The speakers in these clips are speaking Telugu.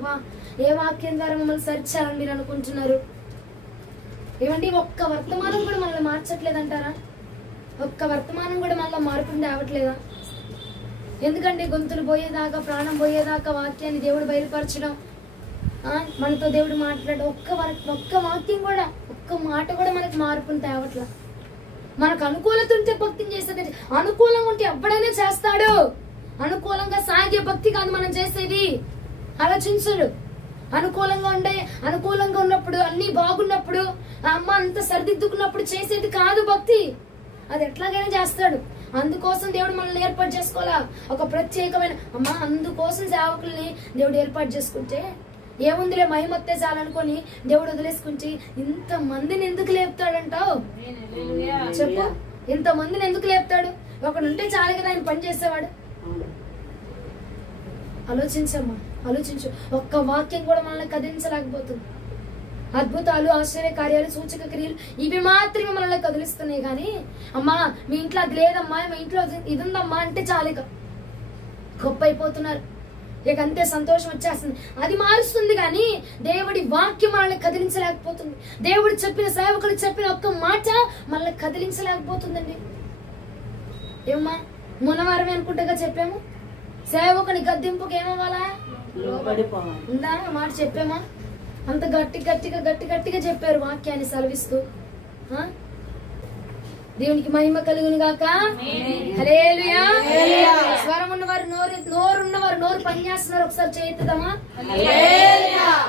ప్రభా ఏ వాక్యం ద్వారా మమ్మల్ని సరిచేయాలని మీరు అనుకుంటున్నారు? ఏమండి ఒక్క వర్తమానం కూడా మనల్ని మార్చట్లేదంటారా? ఒక్క వర్తమానం కూడా మనలో మార్పుని తేవట్లేదా? ఎందుకండి గొంతులు పోయేదాకా ప్రాణం పోయేదాకా వాక్యాన్ని దేవుడు బయలుపరచడం, మనతో దేవుడు మాట్లాడడం, ఒక్క వాక్యం కూడా ఒక్క మాట కూడా మనకు మార్పుని తేవట్లా. మనకు అనుకూలత ఉంటే భక్తిని చేసేది, అనుకూలంగా ఉంటే ఎవడైనా చేస్తాడు. అనుకూలంగా సాగే భక్తి కాదు మనం చేసేది. ఆలోచించడు. అనుకూలంగా ఉన్నప్పుడు అన్ని బాగున్నప్పుడు అమ్మ అంత సరిదిద్దుకున్నప్పుడు చేసేది కాదు భక్తి. అది ఎట్లాగైనా చేస్తాడు. అందుకోసం దేవుడు మనల్ని ఏర్పాటు చేసుకోవాలా, ఒక ప్రత్యేకమైన అందుకోసం సేవకుల్ని దేవుడు ఏర్పాటు చేసుకుంటే ఏముందిలే మహిమత్తే చాలనుకొని దేవుడు వదిలేసుకుంటే ఇంతమందిని ఎందుకు లేపుతాడంటావు? చెప్పు, ఇంతమందిని ఎందుకు లేపుతాడు? ఒకడుంటే చాలు కదా ఆయన పని చేసేవాడు. ఆలోచించమ్మా, ఆలోచించు. ఒక్క వాక్యం కూడా మనల్ని కదిలించలేకపోతుంది. అద్భుతాలు, ఆశ్చర్య కార్యాలు, సూచక క్రియలు ఇవి మాత్రమే మనల్ని కదిలిస్తున్నాయి. కానీ అమ్మా మీ ఇంట్లో అది లేదమ్మా, మీ ఇంట్లో ఇది ఉందమ్మా అంటే చాలు గొప్ప అయిపోతున్నారు. ఇక అంతే సంతోషం వచ్చేస్తుంది. అది మారుస్తుంది కానీ దేవుడి వాక్యం మనల్ని కదిలించలేకపోతుంది. దేవుడు చెప్పిన సేవకులు చెప్పిన ఒక్క మాట మనల్ని కదిలించలేకపోతుందండి. ఏమమ్మా మునవారమే అనుకుంటా చెప్పాము, సేవకుని గద్దింపుకి ఏమవ్వాలా? ఉందా మాట చెప్పామా? అంత గట్టిగా చెప్పారు వాక్యాన్ని సెలవిస్తూ. దేవునికి మహిమ కలుగును గాక. హల్లెలూయా. స్వరం ఉన్నవారు నోరున్నవారు నోరు పని చేస్తున్నారు. ఒకసారి చేయిద్దామా?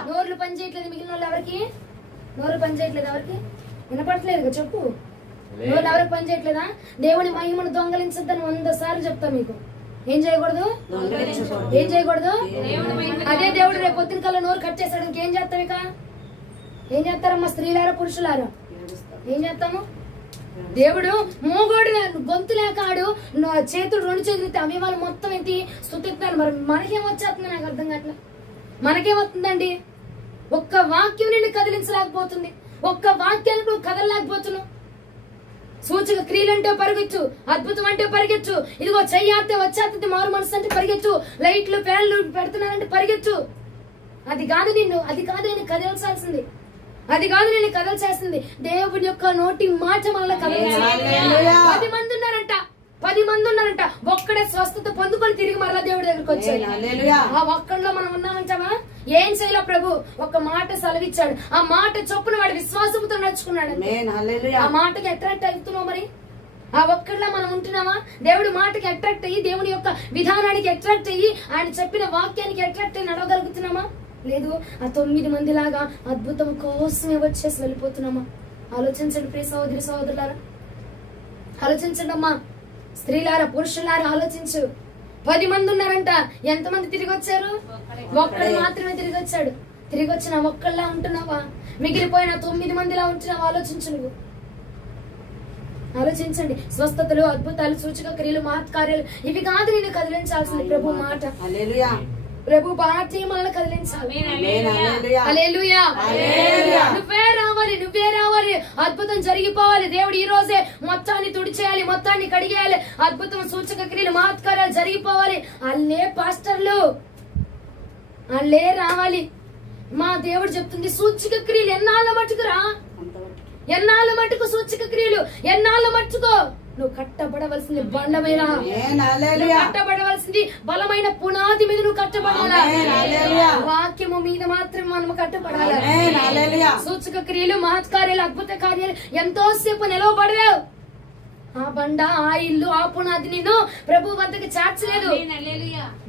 నోర్లు పని చేయట్లేదు. మిగిలిన వాళ్ళు ఎవరికి నోరు పని చేయట్లేదు? ఎవరికి వినపడట్లేదు? చెప్పు. నోరు ఎవరికి పని చేయట్లేదా? దేవుని మహిమను దొంగలించద్దని 100 సార్లు చెప్తా మీకు. ఏం చేయకూడదు? ఏం చేయకూడదు? అదే దేవుడు రేపు పొద్దున కల్లా నోరు కట్ చేస్తాడు. ఇంకేం చేస్తాం? ఇక ఏం చేస్తారమ్మా స్త్రీలారా పురుషులారా? ఏం చేస్తాము? దేవుడు మోగోడు గొంతు లేకాడు చేతులు 2 చేతులు అవి వాళ్ళు మొత్తం ఎత్తి స్తుతిస్తున్నారు. మరి మనకేం వచ్చేస్తుంది? నాకు అర్థం కావట్లేదు. మనకేమవుతుందండి? ఒక్క వాక్యం నిన్ను కదిలించలేకపోతుంది. ఒక్క వాక్యానికి నువ్వు కదలలేకపోతున్నావు. సూచక క్రియలంటే పరిగెచ్చు, అద్భుతం అంటే పరిగెచ్చు, ఇదిగో చెయ్యాతే వచ్చేస్తుంది, మారు మనసు అంటే పరిగెచ్చు, లైట్లు ఫ్యాన్లు పెడుతున్నారంటే పరిగెచ్చు. అది కాదు నేను కదల్చాల్సింది. అది కాదు నేను కదల్చేస్తుంది. దేవుడి యొక్క నోటి మాట మనల్ని కదల్చాలి. 10 మంది ఉన్నారంట. ఒక్కడే స్వస్థత పొందుకొని తిరిగి మరలా దేవుడి దగ్గరికి వచ్చాడు. ఆ ఒక్కడిలో మనం ఉన్నామంటామా? ఏం చేయాలో ప్రభు ఒక మాట సెలవిచ్చాడు. ఆ మాట చొప్పున వాడు విశ్వాసంతో నడుచుకున్నాడు. ఆ మాటకి అట్రాక్ట్ అవుతున్నావు. మరి ఆ ఒక్కడిలో మనం ఉంటున్నామా? దేవుడి మాటకి అట్రాక్ట్ అయ్యి, దేవుని యొక్క విధానానికి అట్రాక్ట్ అయ్యి, ఆయన చెప్పిన వాక్యానికి అట్రాక్ట్ అయ్యి నడవగలుగుతున్నామా? లేదు. ఆ 9 మంది లాగా అద్భుతం కోసమే వచ్చేసి వెళ్ళిపోతున్నామా? ఆలోచించండి ప్రియ సహోదరి సహోదరులారా, ఆలోచించండి అమ్మా. స్త్రీలారా పురుషులారా ఆలోచించు. 10 మంది ఉన్నారంట. ఎంతమంది తిరిగి వచ్చారు? ఒక్కడు మాత్రమే తిరిగి వచ్చాడు. తిరిగి వచ్చిన ఒక్కళ్ళ ఉంటున్నావా? మిగిలిపోయిన 9 మందిలా ఉంటున్నావా? ఆలోచించు. నువ్వు ఆలోచించండి. స్వస్థతలు, అద్భుతాలు, సూచక క్రియలు, మహత్కార్యాలు ఇవి కాదు నేను కదిలించాల్సింది. ప్రభు మాట, ప్రభు మాట మనల్ని కదిలించాలి. హల్లెలూయా. నువ్వే రావాలి. అద్భుతం జరిగిపోవాలి. దేవుడు ఈ రోజే మొత్తాన్ని తుడిచేయాలి, మొత్తాన్ని కడిగేయాలి. అద్భుతం, సూచక క్రియలు, మహత్కార్యాలు జరిగిపోవాలి. అల్లే పాస్టర్లు అల్లే రావాలి. మా దేవుడు చెప్తుంది సూచక క్రియలు ఎన్నాళ్ళ మట్టుకురా? ఎన్నాళ్ళ మట్టుకు సూచక క్రియలు? ఎన్నాళ్ళ మట్టుకో? నువ్వు కట్టబడవలసింది బండమైన, కట్టబడవలసింది బలమైన పునాది మీద నువ్వు కట్టబడాలా. వాక్యము మీద మాత్రం మనం కట్టబడాలి. సూచక క్రియలు, మహత్కార్యాలు, అద్భుత కార్యాలు ఎంతో సేపు నిలవబడలేవు. ఆ బండ, ఆ ఇల్లు, ఆ పునాది నిన్ను ప్రభు వద్దకు చేర్చలేదు.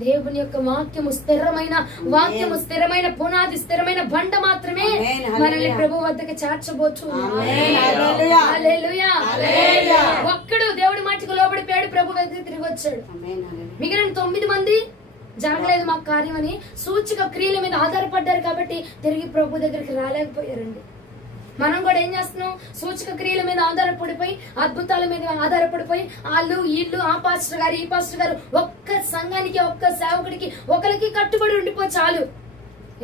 దేవుని యొక్క వాక్యము స్థిరమైన పునాది, స్థిరమైన బండ మాత్రమే మనల్ని ప్రభు వద్దకు చేర్చబోతుంది. ఒక్కడు దేవుడి మాటకు లోబడిపోయాడు, ప్రభు వద్దకు తిరిగి వచ్చాడు. మిగిలిన 9 మంది జరగలేదు మాకు కార్యం అని సూచక క్రియల మీద ఆధారపడ్డారు కాబట్టి తిరిగి ప్రభు దగ్గరికి రాలేకపోయారండి. మనం కూడా ఏం చేస్తున్నాం? సూచక క్రియల మీద ఆధారపడిపోయి, అద్భుతాల మీద ఆధారపడిపోయి, వాళ్ళు వీళ్ళు, ఆ పాస్టర్ గారు, ఈ పాస్టర్ గారు, ఒక్క సంఘానికి, ఒక్క సేవకుడికి, ఒకరికి కట్టుబడి ఉండిపో చాలు.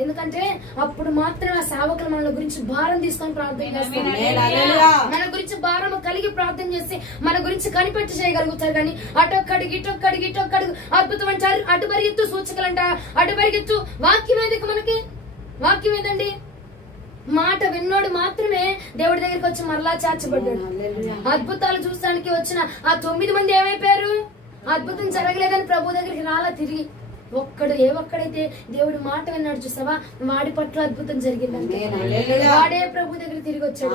ఎందుకంటే అప్పుడు మాత్రమే ఆ సేవకులు మన గురించి భారం తీసుకొని ప్రార్థన చేస్తారు. మన గురించి భారం కలిగి ప్రార్థన చేసి మన గురించి కనిపెట్టి చేయగలుగుతారు. కానీ అటొక్కడికి ఇటొక్కడికి ఇటొక్కడికి అద్భుతం అంటారు, అటు పరిగెత్తు సూచకలు అంట, అటు పరిగెత్తు. వాక్యం ఏది మనకి? వాక్యం ఏదండి? మాట విన్నోడు మాత్రమే దేవుడి దగ్గరికి వచ్చి మరలా చేర్చబడ్డాడు. అద్భుతాలు చూడడానికి వచ్చిన ఆ 9 మంది ఏమైపోయారు? అద్భుతం జరగలేదని ప్రభు దగ్గరికి రాలా తిరిగి. ఒక్కడైతే దేవుడి మాట విన్నాడు చూసావా, వాడి పట్ల అద్భుతం జరిగిందంటే వాడే ప్రభు దగ్గర తిరిగి వచ్చాడు.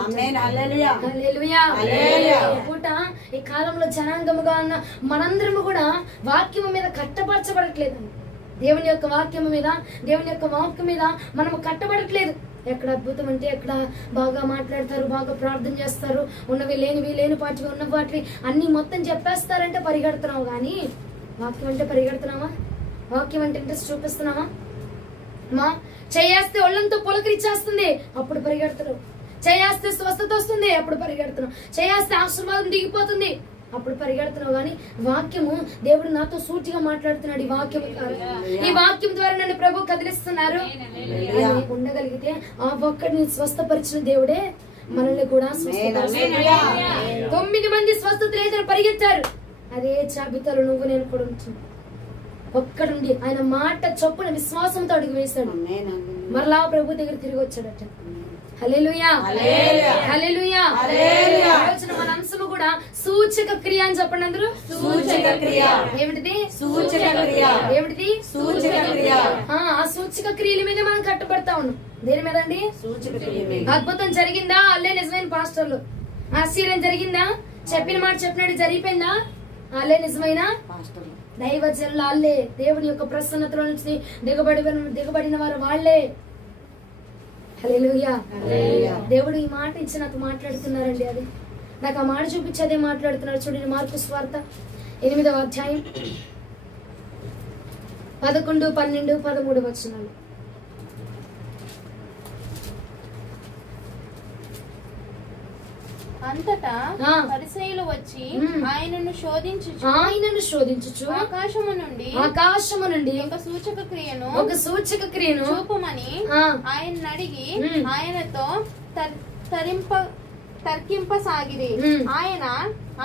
పూట ఈ కాలంలో జనాంగముగా ఉన్న మనందరము కూడా వాక్యము మీద కట్టపరచబడట్లేదండి. దేవుని యొక్క వాక్యం మీద, దేవుని యొక్క వాక్యం మీద మనము కట్టబడట్లేదు. ఎక్కడ అద్భుతం అంటే ఎక్కడ బాగా మాట్లాడతారు, బాగా ప్రార్థన చేస్తారు, ఉన్నవి లేని పాటివి ఉన్న వాటిని అన్ని మొత్తం చెప్పేస్తారంటే పరిగెడుతున్నావు. కానీ వాక్యం అంటే పరిగెడుతున్నావా? వాక్యం అంటే ఇంట్రెస్ట్ చూపిస్తున్నావా? మా చేస్తే ఒళ్ళంతో పులకరిచ్చేస్తుంది, అప్పుడు పరిగెడుతున్నావు. చేస్తే స్వస్థత వస్తుంది, అప్పుడు పరిగెడుతున్నావు. చేస్తే ఆశీర్వాదం దిగిపోతుంది, అప్పుడు పరిగెడుతున్నావు. కానీ వాక్యము, దేవుడు నాతో సూటిగా మాట్లాడుతున్నాడు. ఈ వాక్యం ద్వారా నన్ను ప్రభు కదిలిస్తున్నారు ఉండగలిగితే ఆ ఒక్కడిని స్వస్థపరిచిన దేవుడే మనల్ని కూడా 9 మంది స్వస్థత లేదని పరిగెత్తారు. అదే జాబితాలో నువ్వు నేను కూడా ఉంటుంది. ఒక్కడుండి ఆయన మాట చొప్పున విశ్వాసంతో అడుగు వేశాడు, మరలా ప్రభు దగ్గర తిరిగి వచ్చాడట. హల్లెలూయా, హల్లెలూయా. మన అంశము కూడా సూచక క్రియ అని చెప్పండి అందరూ. సూచక క్రియ ఏమిటిది? సూచక క్రియ ఏమిటిది? సూచక క్రియ. ఆ సూచక క్రియల మీద మనం కట్టుబడతా ఉన్నాం. దేని మీద అండి? సూచక క్రియ. అద్భుతం జరిగిందా? అల్లే నిజమైన పాస్టర్లు. ఆశ్చర్యం జరిగిందా? చెప్పిన మాట చెప్పినట్టు జరిగిపోయిందా? అల్లే నిజమైన దైవజనులు. అల్లే దేవుని యొక్క ప్రసన్నతలో నుంచి దిగబడిన వారు వాళ్ళే. హల్లెలూయా. దేవుడు ఈ మాట ఇచ్చి నాకు మాట్లాడుతున్నారండి. అది నాకు ఆ మాట చూపించి అదే మాట్లాడుతున్నారు. చూడండి, మార్కు సువార్త 8వ అధ్యాయం 11, 12, 13 వచనాలు. అంతటా పరిసయ్యులు వచ్చి ఆయనను శోధించుచు ఆకాశము నుండి ఒక సూచక క్రియను చూపమని ఆయన అడిగి ఆయనతో తర్కింపసాగిరి. ఆయన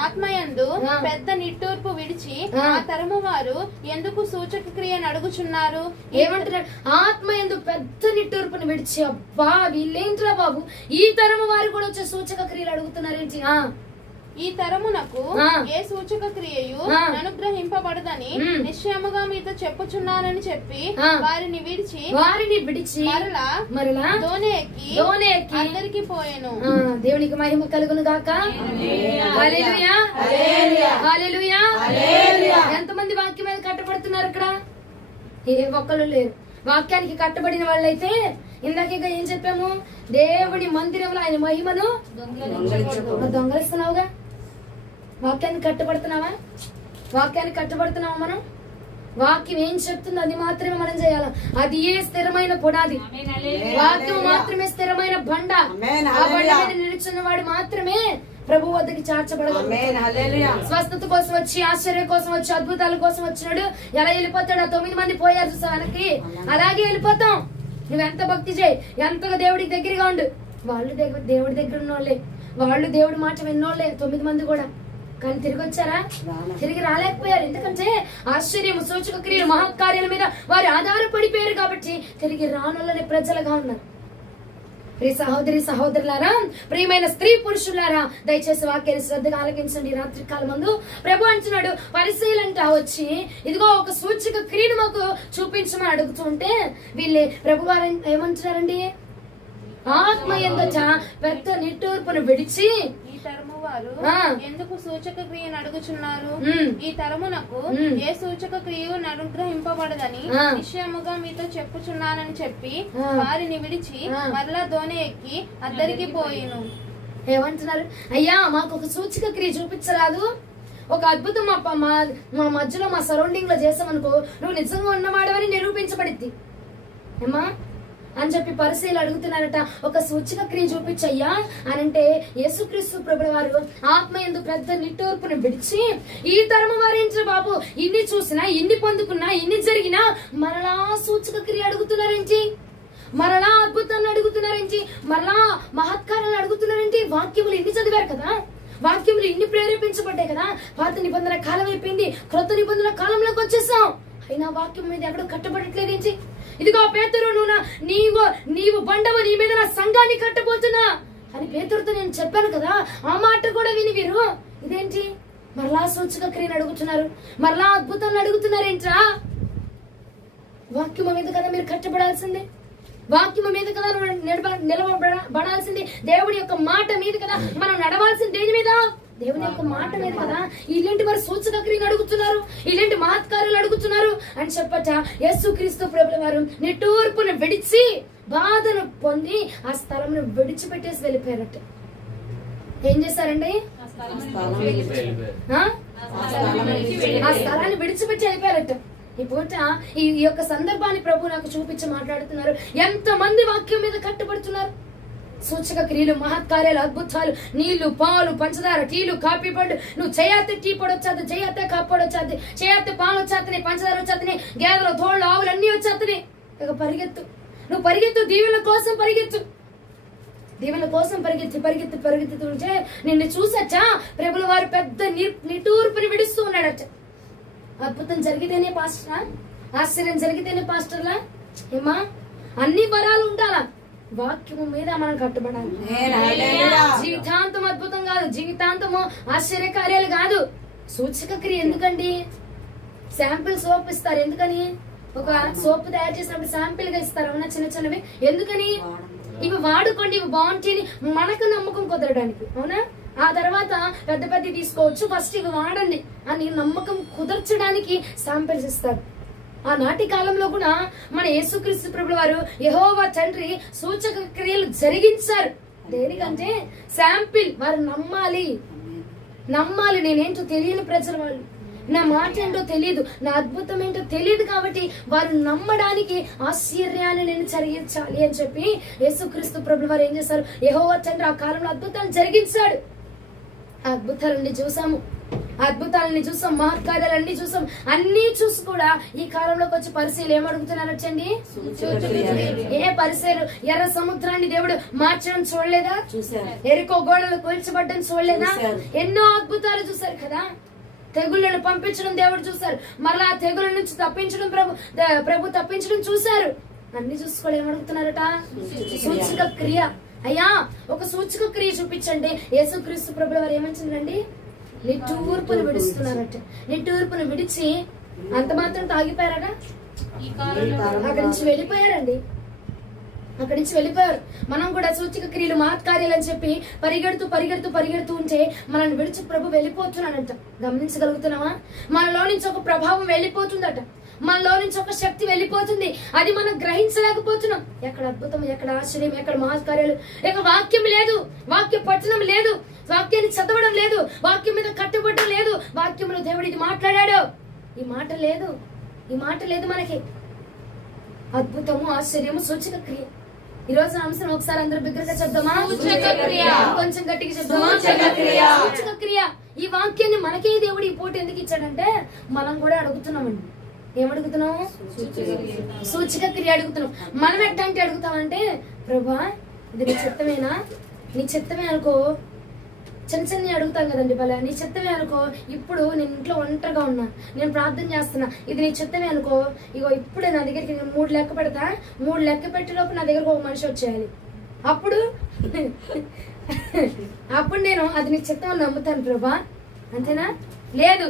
ఆత్మయందు పెద్ద నిట్టూర్పు విడిచి ఆ తరము వారు ఎందుకు సూచక క్రియను అడుగుచున్నారు? ఏమంటున్నారు? ఆత్మయందు పెద్ద నిట్టూర్పును విడిచి, అబ్బా వీళ్ళేంట్రా బాబు, ఈ తరము వారు కూడా వచ్చే సూచక క్రియలు అడుగుతున్నారేంటి? ఈ తరమునకు ఏ సూచక క్రియయు అనుగ్రహింపబడదని నిశ్చయముగా మీతో చెప్పుచున్నానని చెప్పి వారిని విడిచి మరలా దోణి ఎక్కి అందరికి పోయెను. దేవునికి మహిమ కలుగును గాక. హల్లెలూయా, హల్లెలూయా. ఎంతమంది వాక్యం మీద కట్టబడుతున్నారు? ఇక్కడ ఏ ఒక్కరు లేరు. వాక్యానికి కట్టబడిన వాళ్ళైతే ఇందాక ఏం చెప్పాము? దేవుని మందిరంలో ఆయన మహిమను దొంగలిస్తున్నావుగా. వాక్యాన్ని కట్టబడుతున్నావా? మనం వాక్యం ఏం చెప్తుందో అది మాత్రమే మనం చేయాలి. అది ఏ స్థిరమైన పునాది. వాక్యం మాత్రమే స్థిరమైన బండ. ఆ బండ మీద నిలుచున్న వాడు మాత్రమే ప్రభు వద్దకి చేర్చబడగలడు. స్వస్థత కోసం వచ్చి, ఆశ్చర్యం కోసం వచ్చి, అద్భుతాల కోసం వచ్చినాడు ఎలా వెళ్ళిపోతాడు? ఆ 9 మంది పోయారు చూసా వెనక్కి, అలాగే వెళ్ళిపోతాం. నువ్వెంత భక్తి చేయి, ఎంతగా దేవుడికి దగ్గరగా ఉండు. వాళ్ళు దేవుడి దగ్గర ఉన్నోళ్లే, వాళ్ళు దేవుడి మాట విన్నోళ్లే 9 మంది కూడా. కానీ తిరిగి వచ్చారా? తిరిగి రాలేకపోయారు. ఎందుకంటే ఆశ్చర్యము, సూచక క్రియలు, మహత్కార్యాల మీద వారు ఆధారపడిపోయారు కాబట్టి తిరిగి రానులని ప్రజలుగా ఉన్నారు. ప్రియ సహోదరి సహోదరులారా, ప్రియమైన స్త్రీ పురుషులారా, దయచేసి వాక్యాన్ని శ్రద్ధగా ఆలకించండి. రాత్రి కాలం ముందు ప్రభు అంటున్నాడు, పరిశీలంట వచ్చి ఇదిగో ఒక సూచక క్రియను మాకు చూపించమని అడుగుతుంటే వీళ్ళే ప్రభు వారు ఏమంటున్నారండి? ఆత్మ ఎందుట పెద్ద నిట్టూర్పును విడిచి ఈ తరము వారు ఎందుకు సూచక క్రియను అడుగుచున్నారు? ఈ తరమునకు ఏ సూచక క్రియు అనుగ్రహింపబడదని నిశ్చయముగా మీతో చెప్పుచున్నానని చెప్పి వారిని విడిచి మరలా దోణి ఎక్కి అద్దరికి పోయిను. ఏమంటున్నారు? అయ్యా మాకు ఒక సూచక క్రియ చూపించరాదు? ఒక అద్భుతం మా మధ్యలో, మా సరౌండింగ్ లో చేసామనుకో, నువ్వు నిజంగా ఉన్నవాడవని నిరూపించబడిద్ది ఏమా అని చెప్పి పరిశీలు అడుగుతున్నారట. ఒక సూచక క్రియ చూపించయ్యా అని అంటే యేసుక్రీస్తు ప్రభుల వారు ఆత్మ యందు పెద్ద నిట్టూర్పును విడిచి, ఈ తరము వారేంటి బాబు, ఇన్ని చూసినా, ఇన్ని పొందుకున్నా, ఇన్ని జరిగినా మరలా సూచక క్రియ అడుగుతున్నారేంటి? మరలా అద్భుతాన్ని అడుగుతున్నారేంటి, మరలా మహత్కారాలు అడుగుతున్నారేంటి? వాక్యములు ఇన్ని చదివారు కదా, వాక్యములు ఇన్ని ప్రేరేపించబడ్డాయి కదా. పాత నిబంధన కాలం అయిపోయింది, క్రొత్త నిబంధన కాలంలోకి వచ్చేసాం. అయినా వాక్యం మీద ఎక్కడ కట్టబడట్లేదేంటి? ఇదిగో పేతురు, నీవు బండవు, నీ మీద నా సంఘాన్ని కట్టబోతున్నా అని పేతురుతో నేను చెప్పాను కదా. ఆ మాట కూడా విని వీరు ఇదేంటి మరలా సూచక క్రియను అడుగుతున్నారు, మరలా అద్భుతాన్ని అడుగుతున్నారేంట్రా? వాక్యము మీద కదా మీరు కట్టబడాల్సిందే, వాక్యము మీద కదా నిలబడాల్సింది, దేవుడి యొక్క మాట మీద కదా మనం నడవాల్సింది. దేని మీద? దేవుని యొక్క మాట మీద కదా. ఇలాంటి వారు సూచక క్రియను అడుగుతున్నారు, ఇలాంటి మహత్కార్యాలు అడుగుతున్నారు అని చెప్పట యేసుక్రీస్తు ప్రభుల వారు నిట్టూర్పును విడిచి బాధను పొంది ఆ స్థలంను విడిచిపెట్టేసి వెళ్ళిపోయారట. ఏం చేశారండి? ఆ స్థలాన్ని విడిచిపెట్టి వెళ్ళిపోయారట. ఈ పూట ఈ యొక్క సందర్భాన్ని ప్రభు నాకు చూపించి మాట్లాడుతున్నారు. ఎంతమంది వాక్యం మీద కట్టుబడుతున్నారు? సూచక క్రియలు, మహత్కార్యాలు, అద్భుతాలు, నీళ్లు, పాలు, పంచదార, టీలు, కాఫీ పండు, నువ్వు చేయతే టీ పొడి వచ్చేది, చేయతే కాఫీ పొడి వచ్చేది, చేయతే పాలు వచ్చేతని, పంచదార వచ్చేతని, గేదెలు, తోళ్ళు, ఆవులు అన్ని వచ్చేతని. ఇక పరిగెత్తు, నువ్వు పరిగెత్తు, దీవెనల కోసం పరిగెత్తు, దీవెనల కోసం పరిగెత్తుతుంటే నిన్ను చూసచ్చా ప్రభుల వారు పెద్ద నిట్టూర్పుని విడుస్తూ ఉన్నాడట. అద్భుతం జరిగితేనే పాస్టరా, ఆశ్చర్యం జరిగితేనే పాస్టర్లా? ఏమా అన్ని వరాలు ఉండాలా, వాక్యము మీద మనం కట్టుబడాలి. జీవితాంతం అద్భుతం కాదు, జీవితాంతము ఆశ్చర్యకార్యాలు కాదు. సూచక క్రియ ఎందుకండి? శాంపిల్ సోప్ ఇస్తారు, ఎందుకని? ఒక సోప్ తయారు చేసినప్పుడు శాంపిల్ గా ఇస్తారు, అవునా? చిన్న చిన్నవి ఎందుకని? ఇవి వాడుకోండి, ఇవి బాగుంటాయి మనకు నమ్మకం కుదరడానికి, అవునా? ఆ తర్వాత పెద్ద పెద్ద తీసుకోవచ్చు, ఫస్ట్ ఇవి వాడండి అని నమ్మకం కుదర్చడానికి శాంపిల్స్ ఇస్తారు. ఆనాటి కాలంలో కూడా మన యేసుక్రీస్తు ప్రభుల వారు యెహోవా తండ్రి సూచక క్రియలు జరిగించారు. దేనికంటే శాంపిల్, వారు నమ్మాలి. నేనేంటో తెలియని ప్రజల వాళ్ళు, నా మాట ఏంటో తెలియదు, నా అద్భుతం ఏంటో తెలియదు, కాబట్టి వారు నమ్మడానికి ఆశ్చర్యాన్ని నేను జరిగించాలి అని చెప్పి యేసుక్రీస్తు ప్రభుల వారు ఏం చేశారు? యెహోవా తండ్రి ఆ కాలంలో అద్భుతాలు జరిగించాడు. ఆ అద్భుతాలన్నీ చూసాం, మహత్కార్యాలన్నీ చూసాం. అన్ని చూసి కూడా ఈ కాలంలోకి వచ్చి పరిశీలు ఏమడుగుతున్నారు వచ్చండి? ఏ పరిశీలు ఎర్ర సముద్రాన్ని దేవుడు మార్చడం చూడలేదా? ఎరికో గోడలు కూల్చబడ్డం చూడలేదా? ఎన్నో అద్భుతాలు చూశారు కదా. తెగుళ్లను పంపించడం దేవుడు చూశారు, మరలా తెగుల నుంచి తప్పించడం ప్రభు తప్పించడం చూశారు. అన్ని చూసుకోవాలి. ఏమడుగుతున్నారట? సూచక క్రియ. అయ్యా ఒక సూచక క్రియ చూపించండి. యేసుక్రీస్తు ప్రభుల వారు ఏమంటుందండి? నిట్టూర్పును విడుస్తున్నారట. నిట్టూర్పును విడిచి అంత మాత్రం తాగిపోయారట, అక్కడి నుంచి వెళ్ళిపోయారండి. మనం కూడా సూచక క్రియలు, మహత్కార్యాలు అని చెప్పి పరిగెడుతూ ఉంటే మనల్ని విడిచి ప్రభు వెళ్ళిపోతున్నాడంట. గమనించగలుగుతున్నావా? మనలో నుంచి ఒక ప్రభావం వెళ్ళిపోతుందట, మనలో నుంచి ఒక శక్తి వెళ్ళిపోతుంది. అది మనం గ్రహించలేకపోతున్నాం. ఎక్కడ అద్భుతం, ఎక్కడ ఆశ్చర్యం, ఎక్కడ మహత్కార్యాలు, ఎక్కడ వాక్యం లేదు, వాక్య పఠనం లేదు, వాక్యాన్ని చదవడం లేదు, వాక్యం మీద కట్టుబడడం లేదు. వాక్యంలో దేవుడు ఇది మాట్లాడాడు, ఈ మాట లేదు మనకి. అద్భుతము, ఆశ్చర్యము, సూచక క్రియ. ఈ రోజు అంశం ఒకసారి అందరూ బిగ్గరగా చెప్దామా? కొంచెం గట్టిగా చెప్దామా? సూచక క్రియ. ఈ వాక్యాన్ని మనకే దేవుడు ఈ పూట ఎందుకు ఇచ్చాడంటే మనం కూడా అడుగుతున్నామండి. ఏమడుగుతున్నాము? సూచక క్రియ అడుగుతున్నాం. మనం ఎట్లాంటి అడుగుతామంటే, ప్రభా ఇది నీ చిత్తమేనా? నీ చిత్తమే అనుకో. చిన్న అడుగుతాం కదండి, భలే నీ చిత్తమే అనుకో. ఇప్పుడు నేను ఇంట్లో ఒంటరిగా ఉన్నా, నేను ప్రార్థన చేస్తున్నా, ఇది నీ చిత్తమే అనుకో. ఇగో ఇప్పుడే నా దగ్గరికి నేను 3 లెక్క పెడతా, 3 లెక్క పెట్టే లోపు నా దగ్గరకు ఒక మనిషి వచ్చేయాలి. అప్పుడు నేను అది నీ చిత్తం అని నమ్ముతాను ప్రభా, అంతేనా? లేదు,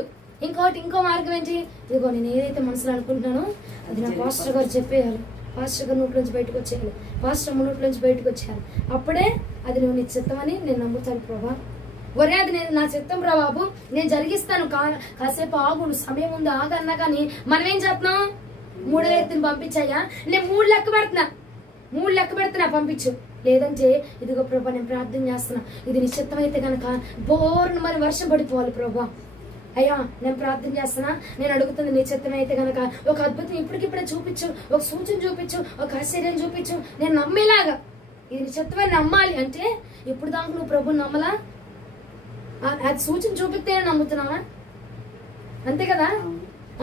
ఇంకో మార్గం ఏంటి? ఇదిగో నేను ఏదైతే మనసులో అనుకుంటున్నానో అది నా పాస్టర్ గారు చెప్పేయాలి, పాస్టర్ గారు నోట్ల నుంచి బయటకు వచ్చేయాలి, పాస్టర్ నోట్ల నుంచి బయటకు వచ్చేయాలి. అప్పుడే అది నువ్వు నీ చిత్తం అని నేను నమ్ముతాను ప్రభా. ఒరే అది నేను నా చిత్తం రా బాబు, నేను జరిగిస్తాను, కాసేపు ఆగు, సమయం ఉంది ఆగన్నా. కానీ మనం ఏం చేస్తున్నాం? 3 వ్యక్తిని పంపించాయా? నేను 3 లెక్క పెడుతున్నా, పంపించు. లేదంటే ఇదిగో ప్రభా నేను ప్రార్థన చేస్తున్నా, ఇది నీ చిత్తం అయితే కనుక బోర్ను మరి వర్షం పడిపోవాలి ప్రభా. అయ్యా నేను ప్రార్థన చేస్తున్నా, నేను అడుగుతుంది నీ చిత్తం అయితే కనుక ఒక అద్భుతం ఇప్పటికిప్పుడే చూపించు, ఒక సూచన చూపించు, ఒక ఆశ్చర్యం చూపించు, నేను నమ్మేలాగా. ఇది నీ చిత్తమని నమ్మాలి అంటే ఇప్పుడు దాకా నువ్వు ప్రభుని నమ్మలా? అది సూచన చూపిస్తేనే నమ్ముతున్నావా? అంతే కదా.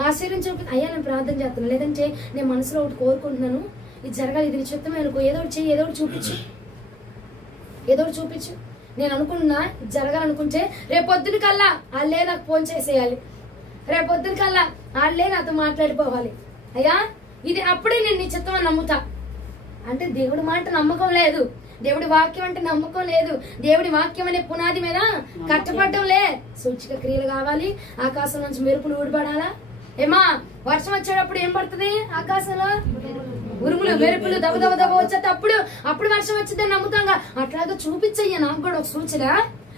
ఆశ్చర్యం అయ్యా నేను ప్రార్థన చేస్తున్నాను, లేదంటే నేను మనసులో ఒకటి కోరుకుంటున్నాను, ఇది జరగాలి, ఇది నీ చిత్తమే అనుకో, ఏదో ఒకటి చెయ్యి, ఏదో ఒకటి చూపించు, ఏదో ఒకటి చూపించు. నేను అనుకున్నా ఇది జరగాలనుకుంటే రేపొద్దున కల్లా వాళ్ళే నాకు ఫోన్ చేసేయాలి, రేపొద్దున కల్లా వాళ్ళే నాతో మాట్లాడిపోవాలి. అయ్యా ఇది అప్పుడే నేను నీ చిత్తం అని నమ్ముతా. అంటే దేవుడి మాట నమ్మకం లేదు, దేవుడి వాక్యం అంటే నమ్మకం లేదు, దేవుడి వాక్యం అనే పునాది మీద కట్టపడడం లే. సూచిక క్రియలు కావాలి, ఆకాశం నుంచి మెరుపులు ఊడిపడాలా. ఏమా వర్షం వచ్చేటప్పుడు ఏం పడుతుంది ఆకాశంలో? ఉరుములు మెరుపులు దవ దవ దవ వచ్చేట అప్పుడు వర్షం వచ్చిందని నమ్ముతాంగా. అట్లాగా చూపించయ్యా నాకు కూడా ఒక సూచన.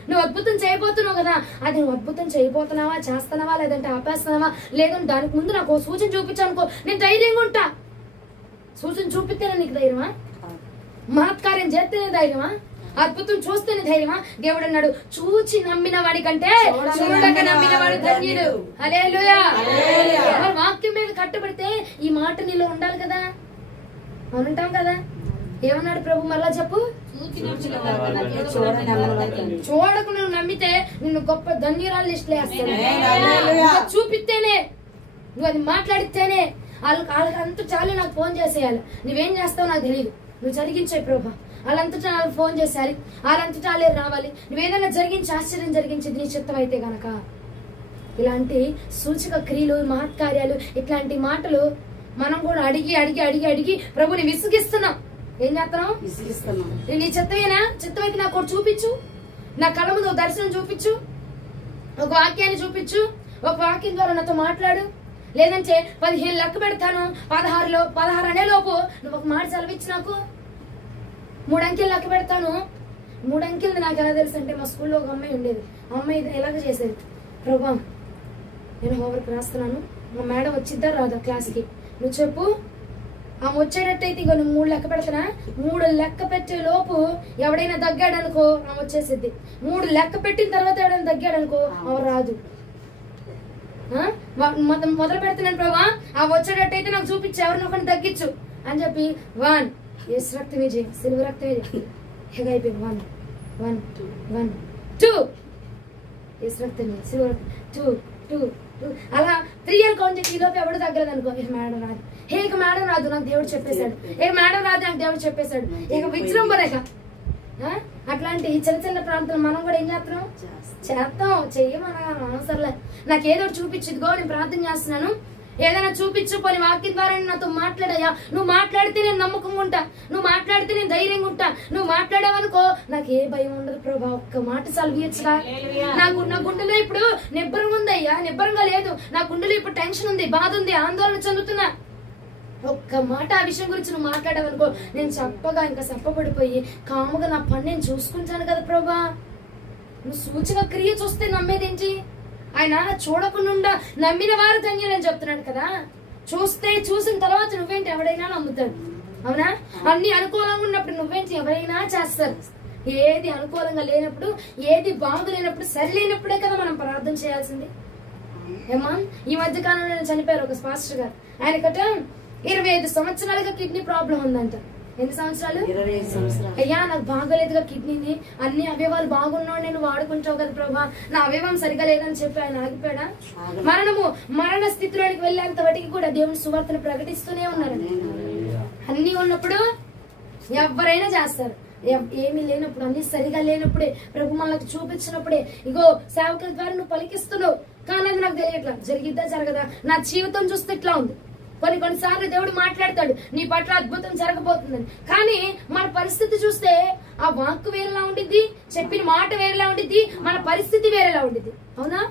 నువ్వు అద్భుతం చేయబోతున్నావు కదా, అది నువ్వు అద్భుతం చేయబోతున్నావా, చేస్తున్నావా, లేదంటే ఆపేస్తున్నావా, లేదంటే దానికి ముందు నాకు ఒక సూచన చూపించానుకో, నేను ధైర్యంగా ఉంటా. సూచన చూపిస్తేనే నీకు ధైర్యమా? మహత్కార్యం చేస్తేనే ధైర్యమా? అద్భుతం చూస్తేనే ధైర్యమా? దేవుడు అన్నాడు, చూచి నమ్మిన వాడి కంటే చూడక నమ్మిన వాడు ధన్యుడు. హల్లెలూయా. మరి వాక్యం మీద కట్టుబడితే ఈ మాట నీలో ఉండాలి కదా, అవునంటాం కదా. ఏమన్నాడు ప్రభు? మరలా చెప్పు. చూడకు నువ్వు నమ్మితే నిన్ను గొప్ప ధన్యురాలు లిస్ట్ వేస్తాను. చూపిస్తేనే, నువ్వు అది మాట్లాడితేనే వాళ్ళకి అంత చాలు నాకు ఫోన్ చేసేయాలి. నువ్వేం చేస్తావు నాకు తెలియదు, నువ్వు జరిగించే ప్రభా. వాళ్ళంతటా వాళ్ళకి ఫోన్ చేసేయాలి, వాళ్ళంతటా వాళ్ళే రావాలి. నువ్వేదైనా జరిగించి ఆశ్చర్యం జరిగించేది నీ చిత్తం అయితే గనక. ఇలాంటి సూచక క్రియలు, మహత్కార్యాలు, ఇట్లాంటి మాటలు మనం కూడా అడిగి అడిగి అడిగి అడిగి ప్రభుని విసిగిస్తున్నాం. ఏం చేస్తున్నాం? నీ చిత్తమేనా? చిత్తమైతే నాకు ఒకటి చూపించు, నా కళ్ళ ముందు ఒక దర్శనం చూపించు, ఒక వాక్యాన్ని చూపించు, ఒక వాక్యం ద్వారా నాతో మాట్లాడు. లేదంటే 15 లెక్క పెడతాను, 16 అనే లోపు నువ్వు ఒక మాట సెలవిచ్చు. నాకు 3 అంకెలు లెక్క పెడతాను. 3 అంకెలు నాకు ఎలా తెలుసు అంటే, మా స్కూల్లో ఒక అమ్మాయి ఉండేది. ఆ అమ్మాయి ఎలాగ చేసేది, ప్రభా నేను హోంవర్క్ రాస్తున్నాను, మా మేడం వచ్చిద్దా రాదా క్లాస్కి, నువ్వు చెప్పు. ఆమె వచ్చేటట్టయితే ఇక నువ్వు 3 లెక్క పెడతానా, 3 లెక్క పెట్టే లోపు ఎవడైనా దగ్గాడు అనుకో ఆమె వచ్చేసిద్ది. 3 లెక్క పెట్టిన తర్వాత ఎవడైనా దగ్గాడు అనుకో ఆమె రాదు. మొదలు పెడుతున్నాను ప్రభా, ఆ వచ్చేటట్టయితే నాకు చూపించు, ఎవరిని ఒకరిని తగ్గించు అని చెప్పి 1 యేసు రక్త విజయం, సిలువ రక్త విజయం, అయిపోయింది. 1 1 1 2 యేసు రక్త విజయం, సిలువ 2 2 2 అలా 3 అని కౌంట్ చేసి ఈలోపు ఎవడు తగ్గలేదు అనుకో, ఇక మేడం రాదు. ఇక మేడం రాదు నాకు దేవుడు చెప్పేశాడు, ఇక మేడం రాదు నాకు దేవుడు చెప్పేశాడు, ఇక విజృంభరేఖ. అట్లాంటి చిన్న చిన్న ప్రాంతాలు మనం కూడా ఏం చేస్తున్నాం? చేస్తాం. చెయ్యమన అవసరంలే, నాకు ఏదో చూపించుదిగో నేను ప్రార్థన చేస్తున్నాను, ఏదైనా చూపించు, పోనీ వాక్యం ద్వారా నాతో మాట్లాడయ్యా. నువ్వు మాట్లాడితే నేను నమ్మకంగా ఉంటా, నువ్వు మాట్లాడితే నేను ధైర్యంగా ఉంటా. నువ్వు మాట్లాడావనుకో నాకు ఏ భయం ఉండదు ప్రభా. ఒక్క మాట సెలవియచ్చుగా. నా గుండెలో ఇప్పుడు నిబ్బరం ఉందయ్యా, నిబ్బరంగా లేదు. నా గుండెలో ఇప్పుడు టెన్షన్ ఉంది, బాధ ఉంది, ఆందోళన చెందుతున్నా. ఒక్క మాట ఆ విషయం గురించి నువ్వు మాట్లాడావనుకో, నేను చప్పగా ఇంకా సప్పబడిపోయి కాముగా నా పని నేను చూసుకుంటాను కదా ప్రభా. నువ్వు సూచక క్రియ చూస్తే నమ్మేదేంటి? ఆయన చూడకుండా నమ్మిన వారు ధన్యులని చెప్తున్నాడు కదా. చూసిన తర్వాత నువ్వేంటి ఎవడైనా నమ్ముతాడు, అవునా? అన్ని అనుకూలంగా ఉన్నప్పుడు నువ్వేంటి ఎవరైనా చేస్తారు. ఏది అనుకూలంగా లేనప్పుడు, ఏది బాగులేనప్పుడు, సరిలేనప్పుడే కదా మనం ప్రార్థన చేయాల్సింది. ఏమా ఈ మధ్య కాలంలో చనిపోయారు ఒక పాస్టర్ గారు. ఆయనకట 25 సంవత్సరాలుగా కిడ్నీ ప్రాబ్లం ఉందంట. ఎన్ని సంవత్సరాలు? 25 సంవత్సరాలు. అయ్యా నాకు బాగోలేదుగా కిడ్నీని, అన్ని అవయవాలు బాగున్నాడు, నేను వాడుకుంటావు కదా ప్రభా, నా అవయవం సరిగా లేదని చెప్పి ఆయన ఆగిపోయాడా? మరణ స్థితిలోనికి వెళ్ళేంత వాటికి కూడా దేవుని సువార్తను ప్రకటిస్తూనే ఉన్నారు. అన్ని ఉన్నప్పుడు ఎవరైనా చేస్తారు, ఏమీ లేనప్పుడు, అన్ని సరిగా లేనప్పుడే, ప్రభు మనకు చూపించినప్పుడే, ఇగో సేవకుల ద్వారా నువ్వు పలికిస్తున్నావు కానీ అది నాకు తెలియట్లా, జరిగిద్దా జరగదా, నా జీవితం చూస్తే ఇట్లా ఉంది. కొన్నిసార్లు దేవుడు మాట్లాడతాడు నీ పట్ల అద్భుతం జరగబోతుందని, కానీ మన పరిస్థితి చూస్తే ఆ వాక్కు వేరేలా ఉండిద్ది, చెప్పిన మాట వేరేలా ఉండిద్ది, మన పరిస్థితి వేరేలా ఉండిద్ది, అవునా?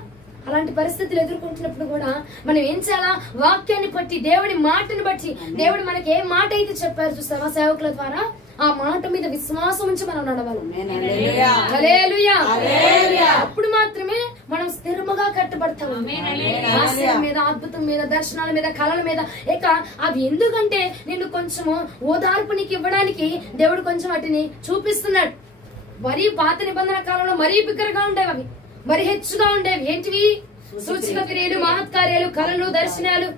అలాంటి పరిస్థితులు ఎదుర్కొంటున్నప్పుడు కూడా మనం ఏం చేయాలా? వాక్యాన్ని బట్టి, దేవుడి మాటను బట్టి, దేవుడు మనకి ఏ మాట అయితే చెప్పారు చూస్తావా సేవకుల ద్వారా, ఆ మాట మీద విశ్వాసం ఉంచి మనం నడవాలి. హల్లెలూయా. అప్పుడు మాత్రమే మనం స్థిరముగా కట్టబడతాం. ఆశయం మీద, అద్భుతం మీద, దర్శనాల మీద, కళల మీద. ఇక అవి ఎందుకంటే నిన్ను కొంచెము ఓదార్పు నీకు ఇవ్వడానికి దేవుడు కొంచెం వాటిని చూపిస్తున్నాడు. మరీ పాత నిబంధన కాలంలో మరీ బిగ్గరగా ఉండేవి, అవి మరి హెచ్చుగా ఉండేవి. ఏంటివి? సూచక క్రియలు, మహత్కార్యాలు, కళలు, దర్శనాలు,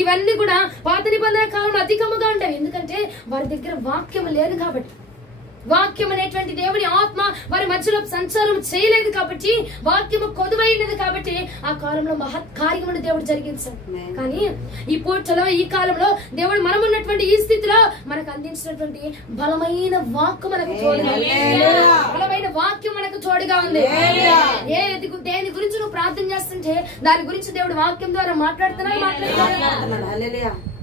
ఇవన్నీ కూడా పాత నిబంధన కాలంలో అధికముగా ఉండేవి. ఎందుకంటే వారి దగ్గర వాక్యం లేదు కాబట్టి. వాక్యం అనేటువంటి దేవుని ఆత్మ వారి మధ్యలో సంచారం చేయలేదు కాబట్టి, వాక్యము కొదువైనది కాబట్టి ఆ కాలంలో మహత్ కార్యమును దేవుడు జరిగించాడు. కానీ ఈ పూటలో ఈ కాలంలో దేవుడు మనం ఉన్నటువంటి ఈ స్థితిలో మనకు అందించినటువంటి బలమైన వాక్కు మనకు తోడుగా ఉంది. బలమైన వాక్యం మనకు తోడుగా ఉంది. దేని గురించి నువ్వు ప్రార్థన చేస్తుంటే దాని గురించి దేవుడు వాక్యం ద్వారా మాట్లాడుతున్నాడు.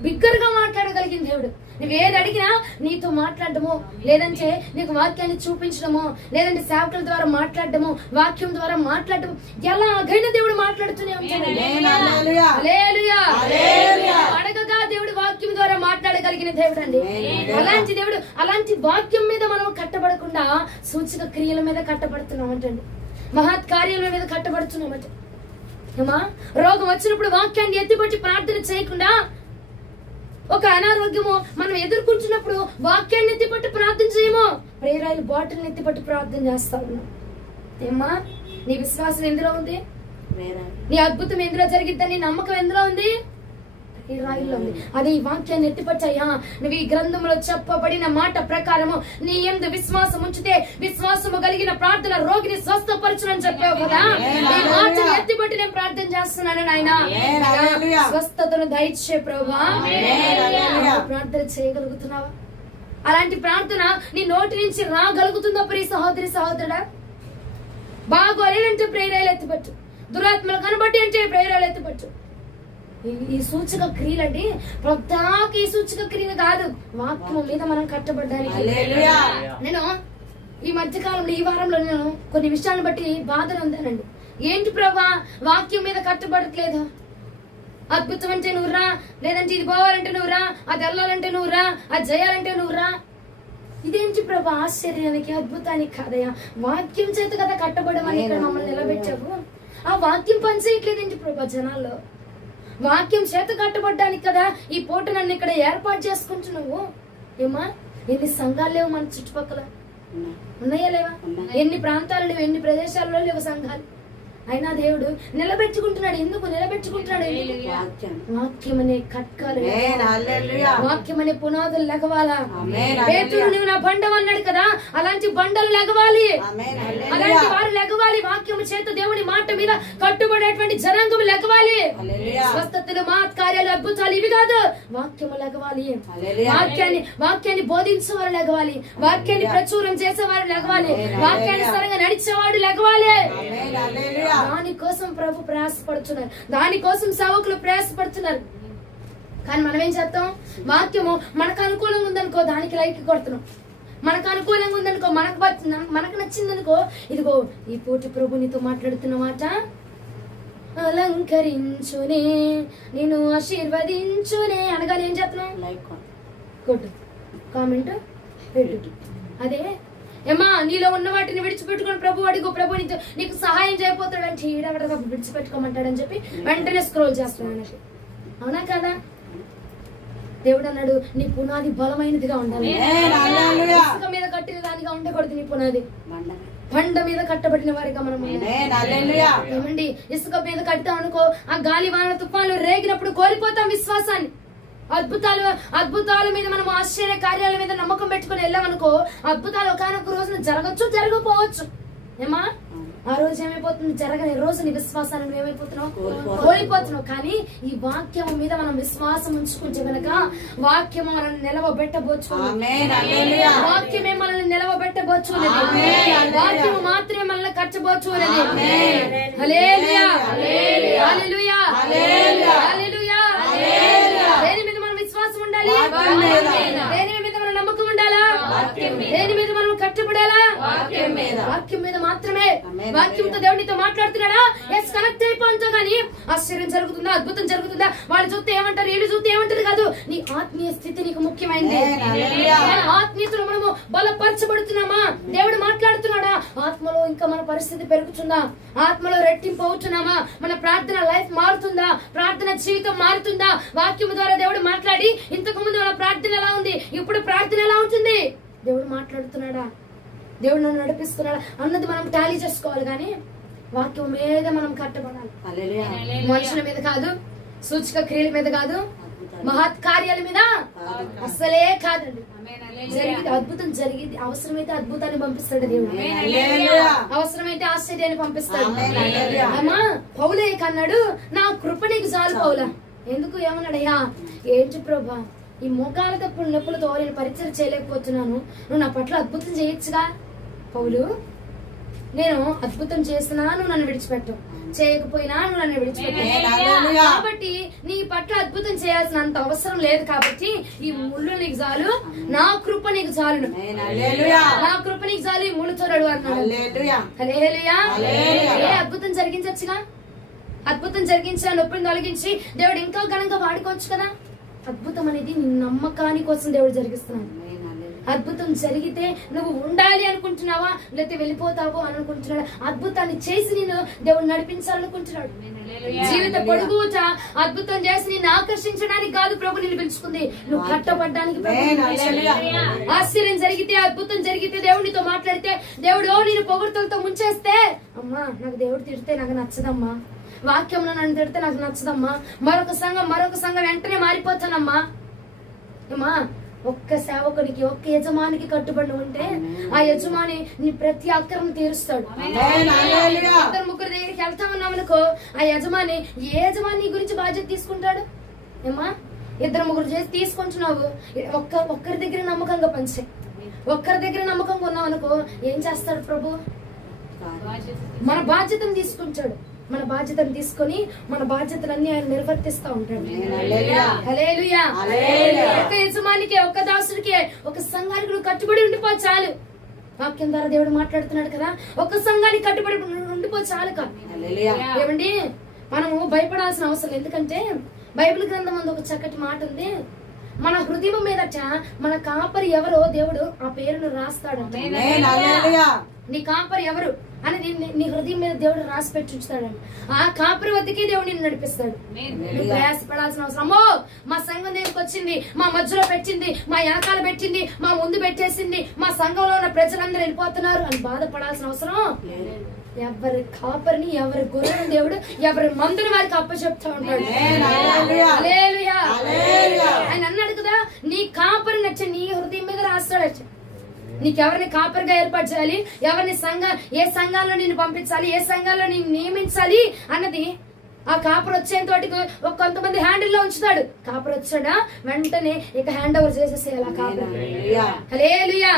బిగ్గరగా మాట్లాడగలిగిన దేవుడు. నువ్వేది అడిగినా నీతో మాట్లాడటము, లేదంటే నీకు వాక్యాన్ని చూపించడము, లేదంటే సేవకుల ద్వారా మాట్లాడటము, వాక్యం ద్వారా మాట్లాడటము, ఎలాగైనా దేవుడు మాట్లాడుతూనే ఉంటాడు. అడగగా దేవుడు వాక్యం ద్వారా మాట్లాడగలిగిన దేవుడు అండి. అలాంటి దేవుడు, అలాంటి వాక్యం మీద మనం కట్టబడకుండా సూచక క్రియల మీద కట్టబడుతున్నామంటండి. మహత్ కార్యాల మీద కట్టబడుతున్నామంట. ఏమా, రోగం వచ్చినప్పుడు వాక్యాన్ని ఎత్తిపట్టి ప్రార్థన చేయకుండా, ఒక అనారోగ్యము మనం ఎదుర్కొంటున్నప్పుడు వాక్యాన్ని ఎత్తిపట్టి ప్రార్థన చేయమో, ప్రేరాయిల్ బాటిల్ ఎత్తిపట్టి ప్రార్థన చేస్తాము. ఏమ్మా, నీ విశ్వాసం ఎందులో ఉంది? నీ అద్భుతం ఎందులో జరిగిద్దని నమ్మకం ఎందులో ఉంది? రాయిల్లో ఉంది. అదే ఈ వాక్యాన్ని ఎత్తిపట్టాయా, నువ్వు ఈ గ్రంథంలో చెప్పబడిన మాట ప్రకారము నీ యందు విశ్వాసం ఉంచితే విశ్వాసము కలిగిన ప్రార్థన రోగిని స్వస్థపరచునని చెప్పావు కదా. ఈ మాటను ఎత్తిపట్టి నేను ప్రార్థన చేస్తున్నాను నాయన, స్వస్థతను దయచే ప్రభువా. ప్రార్థన చేయగలుగుతున్నావా? అలాంటి ప్రార్థన నీ నోటి నుంచి రాగలుగుతుందా ప్రియ సహోదరి సహోదరుడా? బాగోలేనంటే ప్రేరాలు ఎత్తిపట్టు, దురాత్మలు కనబట్టి అంటే ప్రేరాలు ఎత్తిపట్టు. ఈ సూచక క్రియలండి, ప్రధాక ఈ సూచక క్రియలు కాదు, వాక్యం మీద మనం కట్టబడ్డానికి. నేను ఈ మధ్య కాలంలో ఈ వారంలో నేను కొన్ని విషయాలను బట్టి బాధలు ఉందానండి. ఏంటి ప్రభా, వాక్యం మీద కట్టబడట్లేదు. అద్భుతం అంటే నువ్వురా, లేదంటే ఇది పోవాలంటే నువ్వురా, అది వెళ్ళాలంటే నువ్వురా, అది చేయాలంటే నువ్వురా. ఇదేంటి ప్రభా ఆశ్చర్యానికి అద్భుతానికి కాదయా, వాక్యం చేత కదా కట్టబడమని ఇక్కడ మమ్మల్ని నిలబెట్టావు. ఆ వాక్యం పని చేయట్లేదేంటి ప్రభా జనాల్లో? వాక్యం చేత కట్టబడ్డానికి కదా ఈ పూట నన్ను ఇక్కడ ఏర్పాటు చేసుకుంటున్నావు. ఏమా, ఎన్ని సంఘాలు లేవు మన చుట్టుపక్కల? ఉన్నాయా లేవా? ఎన్ని ప్రాంతాలు లేవు, ఎన్ని ప్రదేశాల్లో లేవు సంఘాలు? అయినా దేవుడు నిలబెట్టుకుంటున్నాడు. ఎందుకు నిలబెట్టుకుంటున్నాడు? వాక్యం అనే కట్కాలు, వాక్యం అనే పునాదులు లెగవాలా. పేతురు నువ్వు నా బండం అన్నాడు కదా, అలాంటి బండలు లెగవాలి, అలాంటి వారు లెగవాలి. వాక్యం చేత దేవుని మాట మీద కట్టుబడేటువంటి జనాంగం లెగవాలి. స్వస్థతలు, మహత్ కార్యాలు, అద్భుతాలు ఇవి కాదు, వాక్యము లెగవాలి. వాక్యాన్ని బోధించేవారు లెగవాలి, వాక్యాన్ని ప్రచురం చేసేవారు లెగవాలి, వాక్యానుసారంగా నడిచేవాడు లెగవాలి. దానికోసం ప్రభు ప్రయాసపడుతున్నారు, దానికోసం సేవకులు ప్రయాసపడుతున్నారు. కానీ మనం ఏం చేస్తాం? వాక్యము మనకు అనుకూలంగా ఉందనుకో దానికి లైక్ కొడుతున్నాం, మనకు అనుకూలంగా ఉందనుకో, మనకు నచ్చిందనుకో, ఇదిగో ఈ పూటి ప్రభు నీతో మాట్లాడుతున్న మాట, అలంకరించునే నేను ఆశీర్వదించునే అనగానే ఏం చేస్తున్నాం? లైక్ కొట్టు, కామెంట్ పెట్టు. అదే ఏమా, నీలో ఉన్న వాటిని విడిచిపెట్టుకుని ప్రభు అడిగు, ప్రభు నీకు సహాయం చేయబోతాడంటే ఈడగడ విడిచిపెట్టుకోమంటాడని చెప్పి వెంటనే స్క్రోల్ చేస్తున్నాను. అవునా కదా? దేవుడు అన్నాడు నీ పునాది బలమైనదిగా ఉండాలి. ఇసుక మీద కట్టిన దానిగా ఉండకూడదు నీ పునాది, బండ మీద కట్టబడిన వారిగా మనం ఏమండి. ఇసుక మీద కట్టాం అనుకో, ఆ గాలి వాన తుఫాన్లు రేగినప్పుడు కోల్పోతాం విశ్వాసాన్ని. అద్భుతాల మీద మనం ఆశ్చర్య కార్యాల మీద నమ్మకం పెట్టుకుని వెళ్ళామనుకో, అద్భుతాలు ఒకనొక రోజున జరగచ్చు, జరగకపోవచ్చు. ఏమా, ఆ రోజు ఏమైపోతుంది? జరగని రోజు నీ విశ్వాసాన్ని ఏమైపోతున్నావు? కోల్పోతున్నావు. కానీ ఈ వాక్యం మీద మనం విశ్వాసం ఉంచుకుంటే గనక వాక్యం మనల్ని నిలవబెట్టబోచ్చు, వాక్యమే మనల్ని నిలవబెట్టబోచ్చు, వాక్యం మాత్రమే మనల్ని కట్టబోచ్చు. హల్లెలూయా, హల్లెలూయా, హల్లెలూయా. దేని మీద మనం విశ్వాసం ఉండాలి? దేని మీద మనం నమ్మకం ఉండాలా? దేని మీద మనం కట్టుబడాలా? వాక్యం మీద మాత్రమే. వాక్యంతో దేవుడితో మాట్లాడుతున్నాడా? ఎస్, కనెక్ట్ అయిపోతా. కానీ ఆశ్చర్యం జరుగుతుందా, అద్భుతం జరుగుతుందా, వాళ్ళు చూస్తే ఏమంటారు, వీళ్ళు చూస్తే ఏమంటారు కాదు. నీ ఆత్మీయ స్థితి నీకు ముఖ్యమైనది. ఆత్మీయతలో మనము బలపరచబడుతున్నామా? దేవుడు మాట్లాడుతున్నాడా? ఆత్మలో ఇంకా మన పరిస్థితి పెరుగుతుందా? ఆత్మలో రెట్టింపు అవుతున్నామా? మన ప్రార్థన లైఫ్ మారుతుందా? ప్రార్థన జీవితం మారుతుందా? వాక్యం ద్వారా దేవుడు మాట్లాడి ఇంతకు ముందు మన ప్రార్థన ఎలా ఉంది, ఇప్పుడు ప్రార్థన ఎలా ఉంటుంది? దేవుడు మాట్లాడుతున్నాడా? దేవుడు నన్ను నడిపిస్తున్నాడా అన్నది మనం టాలీ చేసుకోవాలి. కానీ వాక్యం మీద మనం కట్టబడాలి. మనుషుల మీద కాదు, సూచక క్రియల మీద కాదు, మహత్ కార్యాల మీద అస్సలే కాదండి. జరిగింది అద్భుతం జరిగింది. అవసరమైతే అద్భుతాన్ని పంపిస్తాడు దేవుడు, అవసరమైతే ఆశ్చర్యాన్ని పంపిస్తాడు. అమ్మా పౌలే కన్నాడు, నా కృప నీకు చాలు పౌలా. ఎందుకు ఏమన్నాడయ్యా? ఏంటి ప్రభా, ఈ మోకాల తప్పుల నొప్పులతో నేను పరిచయం చేయలేకపోతున్నాను, నువ్వు నా పట్ల అద్భుతం చేయొచ్చుగా. పౌలు, నేను అద్భుతం చేస్తున్నా, నువ్వు నన్ను విడిచిపెట్టు, చేయకపోయినా నువ్వు నన్ను విడిచిపెట్టు. కాబట్టి నీ పట్ల అద్భుతం చేయాల్సినంత అవసరం లేదు. కాబట్టి ఈ ముళ్ళు నీకు చాలు, నా కృప నీకు చాలు, నా కృప నీకు చాలు. ఈ ముళ్ళుతో అడుగుతున్నాడు. ఏ అద్భుతం జరిగించచ్చుగా, అద్భుతం జరిగించి నొప్పిని తొలగించి దేవుడు ఇంకా ఘనంగా వాడుకోవచ్చు కదా. అద్భుతం అనేది నీ నమ్మకాని కోసం దేవుడు జరిగిస్తున్నాడు. అద్భుతం జరిగితే నువ్వు ఉండాలి అనుకుంటున్నావా, లేకపోతే వెళ్ళిపోతావు అని అనుకుంటున్నాడు? అద్భుతాన్ని చేసి నేను దేవుడు నడిపించాలనుకుంటున్నాడు. జీవిత పొడుగుట అద్భుతం చేసి నిన్ను ఆకర్షించడానికి కాదు ప్రభు నిన్ను పిలుచుకుంది, నువ్వు కట్టబడ్డానికి. ఆశ్చర్యం జరిగితే, అద్భుతం జరిగితే, దేవుడితో మాట్లాడితే, దేవుడు నేను పొగడ్తలతో ముంచేస్తే, అమ్మా నాకు దేవుడు తిడితే నాకు నచ్చదమ్మా, వాక్యంలో నన్ను తిడితే నాకు నచ్చదమ్మా, మరొక సంఘం వెంటనే మారిపోతానమ్మా. అమ్మా ఒక్క సేవకునికి, ఒక్క యజమానికి కట్టుబడి ఉంటే ఆ యజమాని నీ ప్రతి అక్కరం తీరుస్తాడు. ఇద్దరు ముగ్గురు దగ్గరికి వెళ్తా ఉన్నామనుకో, ఆ యజమాని ఏ యజమాని గురించి బాధ్యత తీసుకుంటాడు? ఏమా ఇద్దరు ముగ్గురు చేసి తీసుకుంటున్నావు, ఒక్కరి దగ్గర నమ్మకంగా పనిచే, ఒక్కరి దగ్గర నమ్మకంగా ఉన్నావు అనుకో, ఏం చేస్తాడు ప్రభు? మన బాధ్యతను తీసుకుంటాడు. మన బాధ్యతను తీసుకొని మన బాధ్యతలన్నీ ఆయన నిర్వర్తిస్తా ఉంటాడు. హల్లెలూయా. ఒక యజమానికే, ఒక దాసుడికే, ఒక సంఘానికి నువ్వు కట్టుబడి ఉండిపో చాలు. వాక్యం ద్వారా దేవుడు మాట్లాడుతున్నాడు కదా, ఒక సంఘానికి కట్టుబడి ఉండిపో చాలు. ఏమండి మనము భయపడాల్సిన అవసరం, ఎందుకంటే బైబిల్ గ్రంథం ముందు ఒక చక్కటి మాట ఉంది, మన హృదయం మీదట మన కాపరి ఎవరో దేవుడు ఆ పేరును రాస్తాడంట. నీ కాపరి ఎవరు అనేది నీ హృదయం మీద దేవుడు రాసి పెట్టి ఉంచుతాడండి. ఆ కాపరి వద్దకే దేవుడు నిన్ను నడిపిస్తాడు. నువ్వు ప్రయాసపడాల్సిన అవసరం, అమ్మో మా సంఘం దగ్గరికి వచ్చింది, మా మధ్యలో పెట్టింది, మా వెనకాల పెట్టింది, మా ముందు పెట్టేసింది, మా సంఘంలో ఉన్న ప్రజలందరూ వెళ్ళిపోతున్నారు అని బాధపడాల్సిన అవసరం. ఎవరి కాపరిని, ఎవరి గొర్రెని దేవుడు ఎవరి మందుని వారికి అప్పచెప్తా ఉంటాడు. ఆయన అన్నాడు కదా, నీ కాపరి నచ్చ నీ హృదయం మీద రాస్తాడు. నీకెవరిని కాపరిగా ఏర్పాటు చేయాలి, ఎవరిని ఏ సంఘాల్లో నిన్ను పంపించాలి, ఏ సంఘాల్లో నిన్ను నియమించాలి అన్నది ఆ కాపర్ వచ్చేంత వాటికి కొంతమంది హ్యాండిల్ లో ఉంచుతాడు. కాపర్ వచ్చాడా వెంటనే ఇక హ్యాండ్ ఓవర్ చేసేసేయాలి ఆ కాపర్. హల్లెలూయా.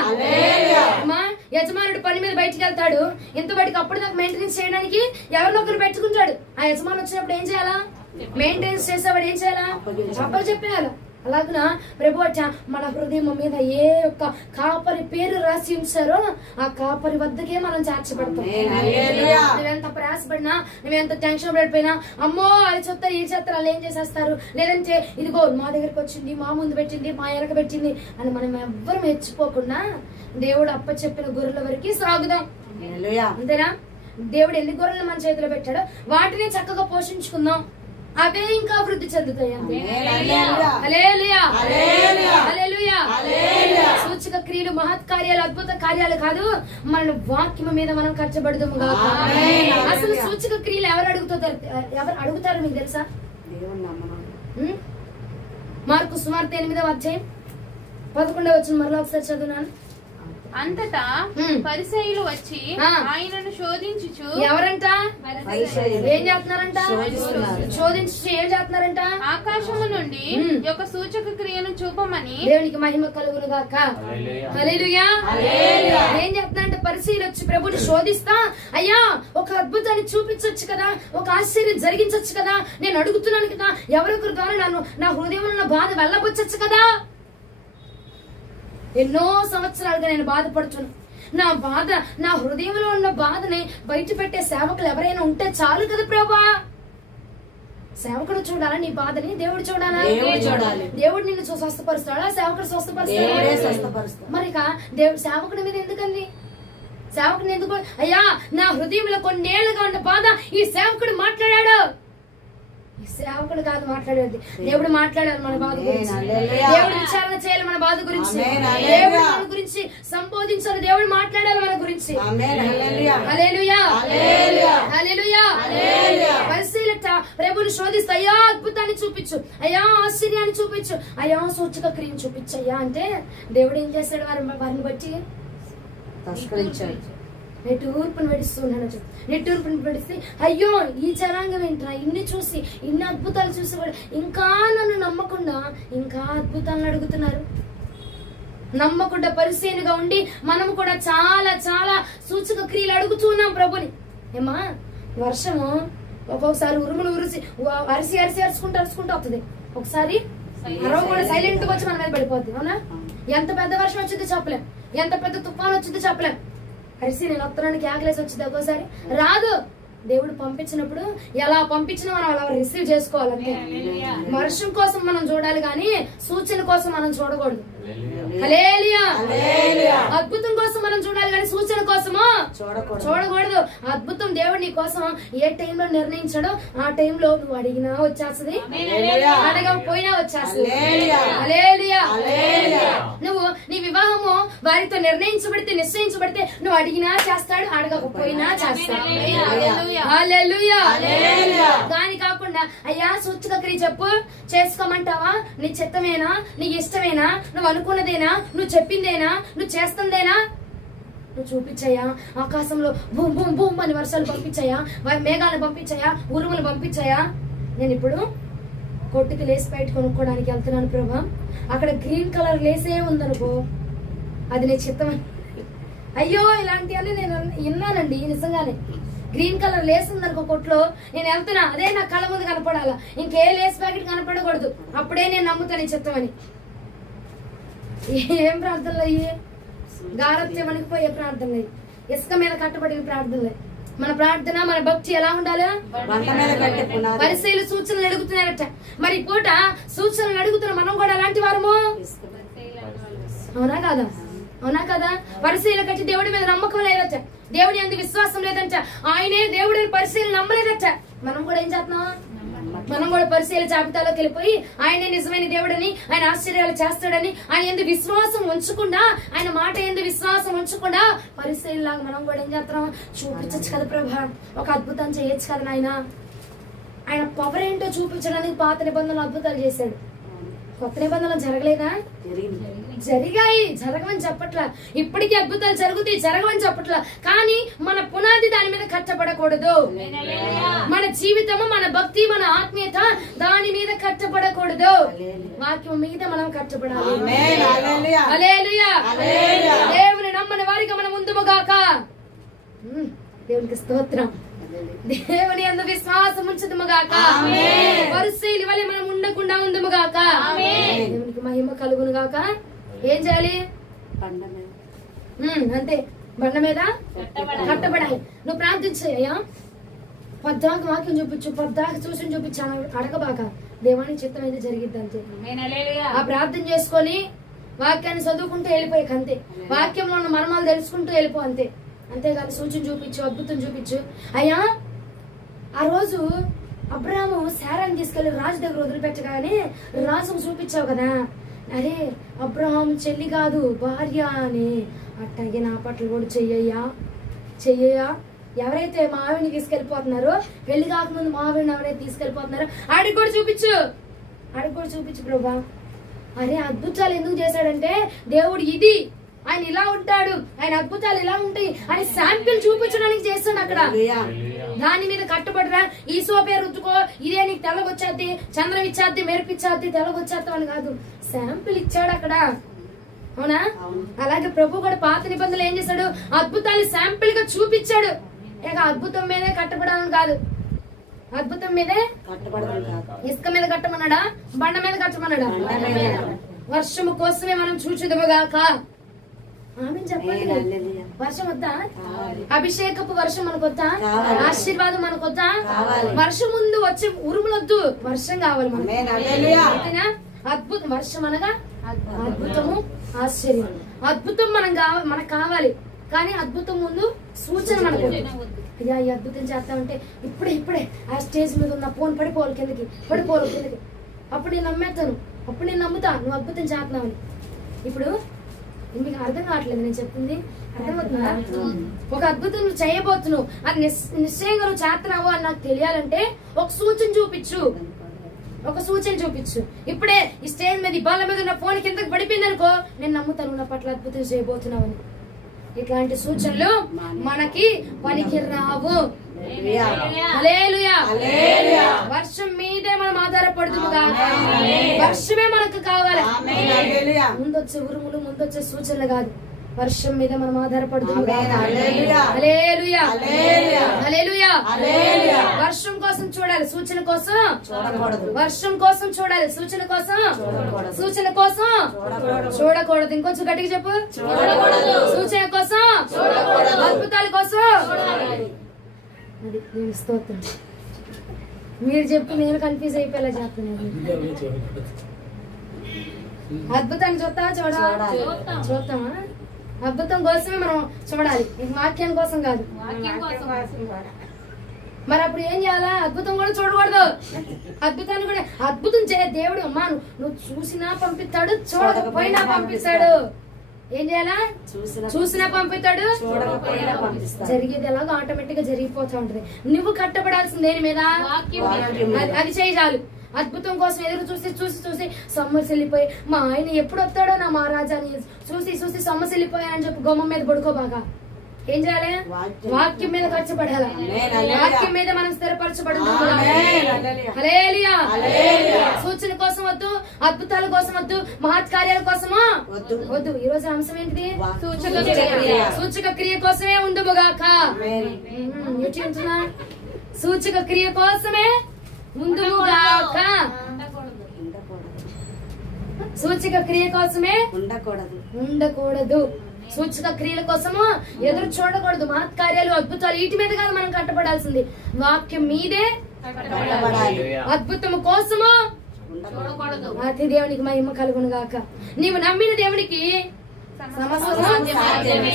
యజమానుడు పని మీద బయటికి వెళ్తాడు, ఇంతవాటికి అప్పుడు దాకా మెయింటెనెన్స్ చేయడానికి ఎవరినొకరు పెట్టుకుంటాడు. ఆ యజమాని వచ్చినప్పుడు ఏం చేయాలా? మెయింటెనెన్స్ చేసేవాడు ఏం చేయాలా? అప్పలు చెప్పేయాలి. అలాగున ప్రభు మన హృదయం మీద ఏ ఒక్క కాపరి పేరు రాసి ఉంచారో ఆ కాపరి వద్దకే మనం చేర్చబడతాం. నువ్వెంత ప్రయాసపడినా, నువ్వెంత టెన్షన్ పడిపోయినా, అమ్మో అది చెప్తారు ఈ చెప్తారు వాళ్ళు ఏం చేసేస్తారు, లేదంటే ఇదిగో మా దగ్గరకు వచ్చింది, మా ముందు పెట్టింది, మా వెనక పెట్టింది అని మనం ఎవ్వరు మెచ్చిపోకుండా దేవుడు అప్ప చెప్పిన గొర్రెల వరకు సాగుదాం. అంతేనా? దేవుడు ఎన్ని గొర్రెలు మన చేతిలో పెట్టాడో వాటిని చక్కగా పోషించుకుందాం, అవే ఇంకా అభివృద్ధి చెందుతాయి. సూచక క్రియలు, మహత్ కార్యాలు, అద్భుత కార్యాలు కాదు, మన వాక్యం మీద మనం కష్టపడదాము. అసలు సూచక క్రియలు ఎవరు అడుగుతారు మీకు తెలుసా? మార్కు సువార్త 8వ అధ్యాయం 11వ వచనం మరలా ఒకసారి చదువునాను. అంతటా పరిసయ్యులు వచ్చి ఆయనను శోధించుచు, ఎవరంట? ఏం చేస్తున్నారంట? శోధించు ఏం చేస్తున్నారంట? ఆకాశము నుండి ఒక సూచక క్రియను చూపమని. దేవునికి మహిమ కలుగును గాక. హల్లెలూయా. ఏం చేస్తున్నారంటే పరిసయ్యులు వచ్చి ప్రభుని శోధిస్తా, అయ్యా ఒక అద్భుతాన్ని చూపించొచ్చు కదా, ఒక ఆశ్చర్యం జరిగించొచ్చు కదా, నేను అడుగుతున్నాను కదా, ఎవరొకరి ద్వారా నా హృదయంలో ఉన్న బాధ వెళ్ళబొచ్చొచ్చు కదా. ఎన్నో సంవత్సరాలుగా నేను బాధపడుతున్నాను, నా బాధ, నా హృదయంలో ఉన్న బాధని బయట పెట్టే సేవకులు ఎవరైనా ఉంటే చాలు కదా ప్రభా. సేవకుడు చూడాలా నీ బాధని? దేవుడు చూడాలా? దేవుడు నిన్ను స్వస్థపరుస్తాడా? సేవకుడు స్వస్థపరుస్తాడా? మరి దేవుడు సేవకుడి మీద ఎందుకండి? సేవకుడిని ఎందుకు? అయ్యా నా హృదయంలో కొన్నేళ్లుగా ఉన్న బాధ ఈ సేవకుడు మాట్లాడాడు. సేవకుడు కాదు మాట్లాడేది, దేవుడు మాట్లాడాలి మన బాధ గురించి, దేవుడు విచారణ చేయాలి మన బాధ గురించి, దేవుడు మన గురించి సంబోధించాలి, దేవుడు మాట్లాడాలి మన గురించి. హల్లెలూయా. హల్లెలూయా. పరిశీలట ప్రభుని శోధిస్తూ అయ్యా అద్భుతాన్ని చూపించు, అయ్యా ఆశ్చర్యాన్ని చూపించు, అయ్యా సూచక క్రియను చూపించు అయ్యా అంటే దేవుడు ఏం చేశాడు? వారిని బట్టి నిట్టూర్పును పెడుస్తున్నాడు. నిట్టూర్పును పెడిస్తే అయ్యో ఈ జనాంగం ఏంట్రా, ఇన్ని చూసి ఇన్ని అద్భుతాలు చూసి కూడా ఇంకా నన్ను నమ్మకుండా ఇంకా అద్భుతాలను అడుగుతున్నారు. నమ్మకుండా పరిశీలిగా ఉండి మనం కూడా చాలా చాలా సూచక క్రియలు అడుగుతున్నాం ప్రభుని. ఏమా వర్షము ఒక్కొక్కసారి ఉరుములు అరిసి అరుచుకుంటూ వస్తుంది, ఒకసారి అరవ కూడా సైలెంట్ గా వచ్చి మన మీద పడిపోద్ది. అవునా? ఎంత పెద్ద వర్షం వచ్చిందో చెప్పలేం, ఎంత పెద్ద తుఫాను వచ్చిందో చెప్పలేం. అరిసి నేను వస్తున్నానికి ఆకలేసి వచ్చింది ఒక్కోసారి రాదు. దేవుడు పంపించినప్పుడు ఎలా పంపించినా మనం అలా రిసీవ్ చేసుకోవాలంటే వర్షం కోసం మనం చూడాలి కానీ సూచన కోసం మనం చూడకూడదు. హల్లెలూయా. అద్భుతం కోసం మనం చూడాలి కానీ సూచన కోసము చూడకూడదు. అద్భుతం దేవుడు నీ కోసం ఏ టైంలో నిర్ణయించాడో ఆ టైంలో నువ్వు అడిగినా వచ్చేస్తుంది, అడగకపోయినా వచ్చేస్తుంది. హల్లెలూయా. నువ్వు నీ వివాహము వారితో నిర్ణయించబడితే నిశ్చయించబడితే నువ్వు అడిగినా చేస్తాడు, అడగకపోయినా చేస్తాడు. హల్లెలూయా. దాని కాకుండా అయ్యా సూచక క్రియ చెప్పు, చేసుకోమంటావా? నీ చిత్తమేనా, నీ ఇష్టమేనా, నువ్వు అనుకున్నదేనా, నువ్వు చెప్పిందేనా, నువ్వు చేస్తుందేనా, నువ్వు చూపించాయా? ఆకాశంలో బూమ్ బూమ్ బూమ్ అని వర్షాలు పంపించాయా, మేఘాలను పంపించాయా, ఉరుములు పంపించాయా? నేను ఇప్పుడు కొట్టుకి లేస్ బయట కొనుక్కోవడానికి వెళ్తున్నాను ప్రభా, అక్కడ గ్రీన్ కలర్ లేసే ఉందనుకో అది నీ చిత్తం. అయ్యో ఇలాంటివన్నీ నేను విన్నానండి నిజంగానే. గ్రీన్ కలర్ లేస్ ఉందనుకో కొట్లో, నేను వెళ్తున్నా అదే నా కళ్ళ ముందు కనపడాలా, ఇంకే లేస్ ప్యాకెట్ కనపడకూడదు, అప్పుడే నేను నమ్ముతాను ఈ చిత్తమని. ఏం ప్రార్థనలు అయ్యి? గారత్యం అనిపోయే ప్రార్థనలు, ఇసుక మీద కట్టబడిన ప్రార్థనలే. మన ప్రార్థన మన భక్తి ఎలా ఉండాలి? పరిశీలి సూచనలు అడుగుతున్నారట. మరి పూట సూచనలు అడుగుతున్న మనం కూడా అలాంటి వారము అవునా కాదా? అవునా కదా? పరిశీలన కట్టి దేవుడి మీద నమ్మకం లేదట, దేవుడి అందు విశ్వాసం లేదంట, ఆయనే దేవుడి పరిశీలన నమ్మలేదట. మనం కూడా ఏం చేస్తున్నాం? మనం కూడా పరిశీలన జాబితాలోకి వెళ్ళిపోయి ఆయనే నిజమైన దేవుడని, ఆయన ఆశ్చర్యాలు చేస్తాడని, ఆయన ఎందు విశ్వాసం ఉంచకుండా, ఆయన మాట ఎందు విశ్వాసం ఉంచకుండా పరిశీలనలాగా మనం కూడా ఏం చేస్తున్నాం? చూపించచ్చు కదా ప్రభా, ఒక అద్భుతం చేయొచ్చు కదా నాయన. ఆయన పవర్ ఏంటో చూపించడానికి పాత నిబంధనలు అద్భుతాలు చేశాడు, కొత్త నిబంధనలు జరగలేదా? జరిగాయి, జరగమని చెప్పట్లా. ఇప్పటికీ అద్భుతాలు జరుగుతాయి, జరగమని చెప్పట్లా. కానీ మన పునాది దాని మీద కట్టబడకూడదు. మన జీవితము, మన భక్తి, మన ఆత్మీయత దాని మీద కట్టబడకూడదు. వాక్యం మీద మనం కట్టబడాలి. హల్లెలూయా. దేవుని నమ్మని వారిగా మనం ముందుగాక. దేవునికి స్తోత్రం. దేవుని యందు విశ్వాసం ఉంచుదుముగాక. పరిశీలి వలె మనం ఉండకుండా ఉందుముగాక. దేవునికి మహిమ కలుగును గాక. ఏం చేయాలి? అంతే, బండ మీద కట్టబడాలి. నువ్వు ప్రార్థించయ్యా, పద్దాక వాక్యం చూపించు, పద్దాక చూసి చూపించాను అడగబాక. దేవాని చిత్తం అయితే జరిగిద్ది అంతే. ఆ ప్రార్థన చేసుకొని వాక్యాన్ని చదువుకుంటూ వెళ్ళిపోయాక అంతే. వాక్యంలో ఉన్న మర్మాలు తెలుసుకుంటూ వెళ్ళిపో అంతే. అంతేగాని సూచన చూపించు, అద్భుతం చూపించు. అయ్యా ఆ రోజు అబ్రాహాము శారాన్ని తీసుకెళ్లి రాజు దగ్గర వదిలిపెట్టగానే రాజుకు చూపించావు కదా, అరే అబ్రహాం చెల్లి కాదు భార్య అని. అట్టాగే నా పట్ల కూడా చెయ్యయ్యా. ఎవరైతే మా ఆవిడని తీసుకెళ్లిపోతున్నారో, పెళ్లి కాకముందు మా ఆవిడని ఎవరైతే తీసుకెళ్లిపోతున్నారో ఆడికి కూడా చూపించు ప్రభా. అరే అద్భుతాలు ఎందుకు చేశాడంటే దేవుడు ఇది, ఆయన ఇలా ఉంటాడు, ఆయన అద్భుతాలు ఇలా ఉంటాయి అని శాంపిల్ చూపించడానికి చేస్తాడు అక్కడ. దాని మీద కట్టుబడరా, ఈ సోపే రుద్దుకో, ఇదే నీకు తెల్లగొచ్చేద్ది, చంద్రం ఇచ్చేద్ది, మెరుపిచ్చేద్ది, తెల్లగొచ్చేద్దాం అని కాదు, శాంపిల్ ఇచ్చాడు అక్కడ. అవునా? అలాగే ప్రభు కూడా పాత నిబంధనలు ఏం చేశాడు? అద్భుతాలు శాంపిల్ గా చూపించాడు. ఇక అద్భుతం మీదే కట్టబడాలని కాదు, అద్భుతం మీదే ఇసుక మీద కట్టమన్నాడా, బండ మీద కట్టమన్నాడా? వర్షము కోసమే మనం చూచుదుముగాక. ఆమె చెప్పండి. వర్షం వద్దా? అభిషేకపు వర్షం మనకొద్దా? ఆశీర్వాదం మనకొద్దా? వర్షం ముందు వచ్చే ఉరుములొద్దు, వర్షం కావాలి మనకి. అద్భుతం, వర్షం అనగా అద్భుతము, ఆశ్చర్యం. అద్భుతం మనకు కావాలి, కానీ అద్భుతం ముందు సూచన మనకు. అయ్యా ఈ అద్భుతం చేస్తామంటే ఇప్పుడే ఆ స్టేజ్ మీద ఉన్న ఫోన్ పడిపోవాలి కిందకి. అప్పుడు నేను నమ్మేస్తాను, అప్పుడు నేను నమ్ముతా నువ్వు అద్భుతం చేస్తున్నావని. ఇప్పుడు మీకు అర్థం కావట్లేదు నేను చెప్తుంది, అర్థమవుతుందా? ఒక అద్భుతం నువ్వు చేయబోతున్నావు, అది నిశ్చయంగా నువ్వు చేస్తున్నావు అని నాకు తెలియాలంటే ఒక సూచన చూపించు, ఒక సూచన చూపించు. ఇప్పుడే ఈ స్టేజ్ మీద ఈ బాల మీద ఉన్న ఫోన్ కిందకి పడిపోయింది అనుకో, నేను నమ్ముతాను నా పట్ల అద్భుతం చేయబోతున్నావని. ఇట్లాంటి సూచనలు మనకి పనికి రావు. హల్లెలూయా. వర్షం మీదే మనం ఆధారపడుతుందిగా, వర్షమే మనకు కావాలి. ముందొచ్చే ఉరుములు, ముందొచ్చే సూచనలు కాదు, వర్షం మీద మనం ఆధారపడుతుంది. హల్లెలూయా. హల్లెలూయా. వర్షం కోసం చూడాలి, సూచన కోసం వర్షం కోసం చూడాలి, సూచన కోసం సూచన కోసం చూడకూడదు. ఇంకొంచెం గట్టిగా చెప్పు, సూచన కోసం అద్భుతాల కోసం. అది నేను స్తోత్రం. మీరు చెప్పి నేను కన్ఫ్యూజ్ అయిపోయేలా చెప్తున్నాను. అద్భుతాన్ని చూస్తామా? అద్భుతం కోసమే మనం చూడాలి, వాక్యం కోసం కాదు. మరి అప్పుడు ఏం చేయాలా? అద్భుతం కూడా చూడకూడదు, అద్భుతాన్ని కూడా. అద్భుతం దేవుడు అమ్మా నువ్వు చూసినా పంపిస్తాడు, చూడకపోయినా పంపిస్తాడు. ఏం చేయాలా? చూసినా పంపిస్తాడు, జరిగేది ఎలాగో ఆటోమేటిక్ గా జరిగిపోతా ఉంటది. నువ్వు కట్టబడాల్సింది దేని మీద? అది చేయి చాలు. అద్భుతం కోసం ఎదురు చూసి చూసి చూసి సొమ్మసిల్లిపోయి మా ఆయన ఎప్పుడు వస్తాడో నా మహారాజాని చూసి చూసి సొమ్మసిల్లిపోయానని చెప్పి గుమ్మం మీద పడుకో. బాగా ఏం చేయాలి? వాక్యం మీద కష్టపడాలి, వాక్యం మీద మనం స్థిరపరచబడుతున్నాం. హల్లెలూయా. సూచన కోసం వద్దు, అద్భుతాల కోసం వద్దు, మహత్కార్యాల కోసమా వద్దు. ఈ రోజు అంశం ఏంటిది? సూచక క్రియ కోసమే ఉండుగాక. సూచక క్రియ కోసమే ఉండుగాక. సూచక క్రియ కోసమే ఉండకూడదు. సూచక క్రియల కోసము ఎదురు చూడకూడదు. మహత్కార్యాలు, అద్భుతాలు వీటి మీద కాదు మనం కట్టబడాల్సింది, వాక్యం మీదే. అద్భుతము కోసము అతి దేవునికి మహిమ కలుగును గాక. నీవు నమ్మిన దేవునికి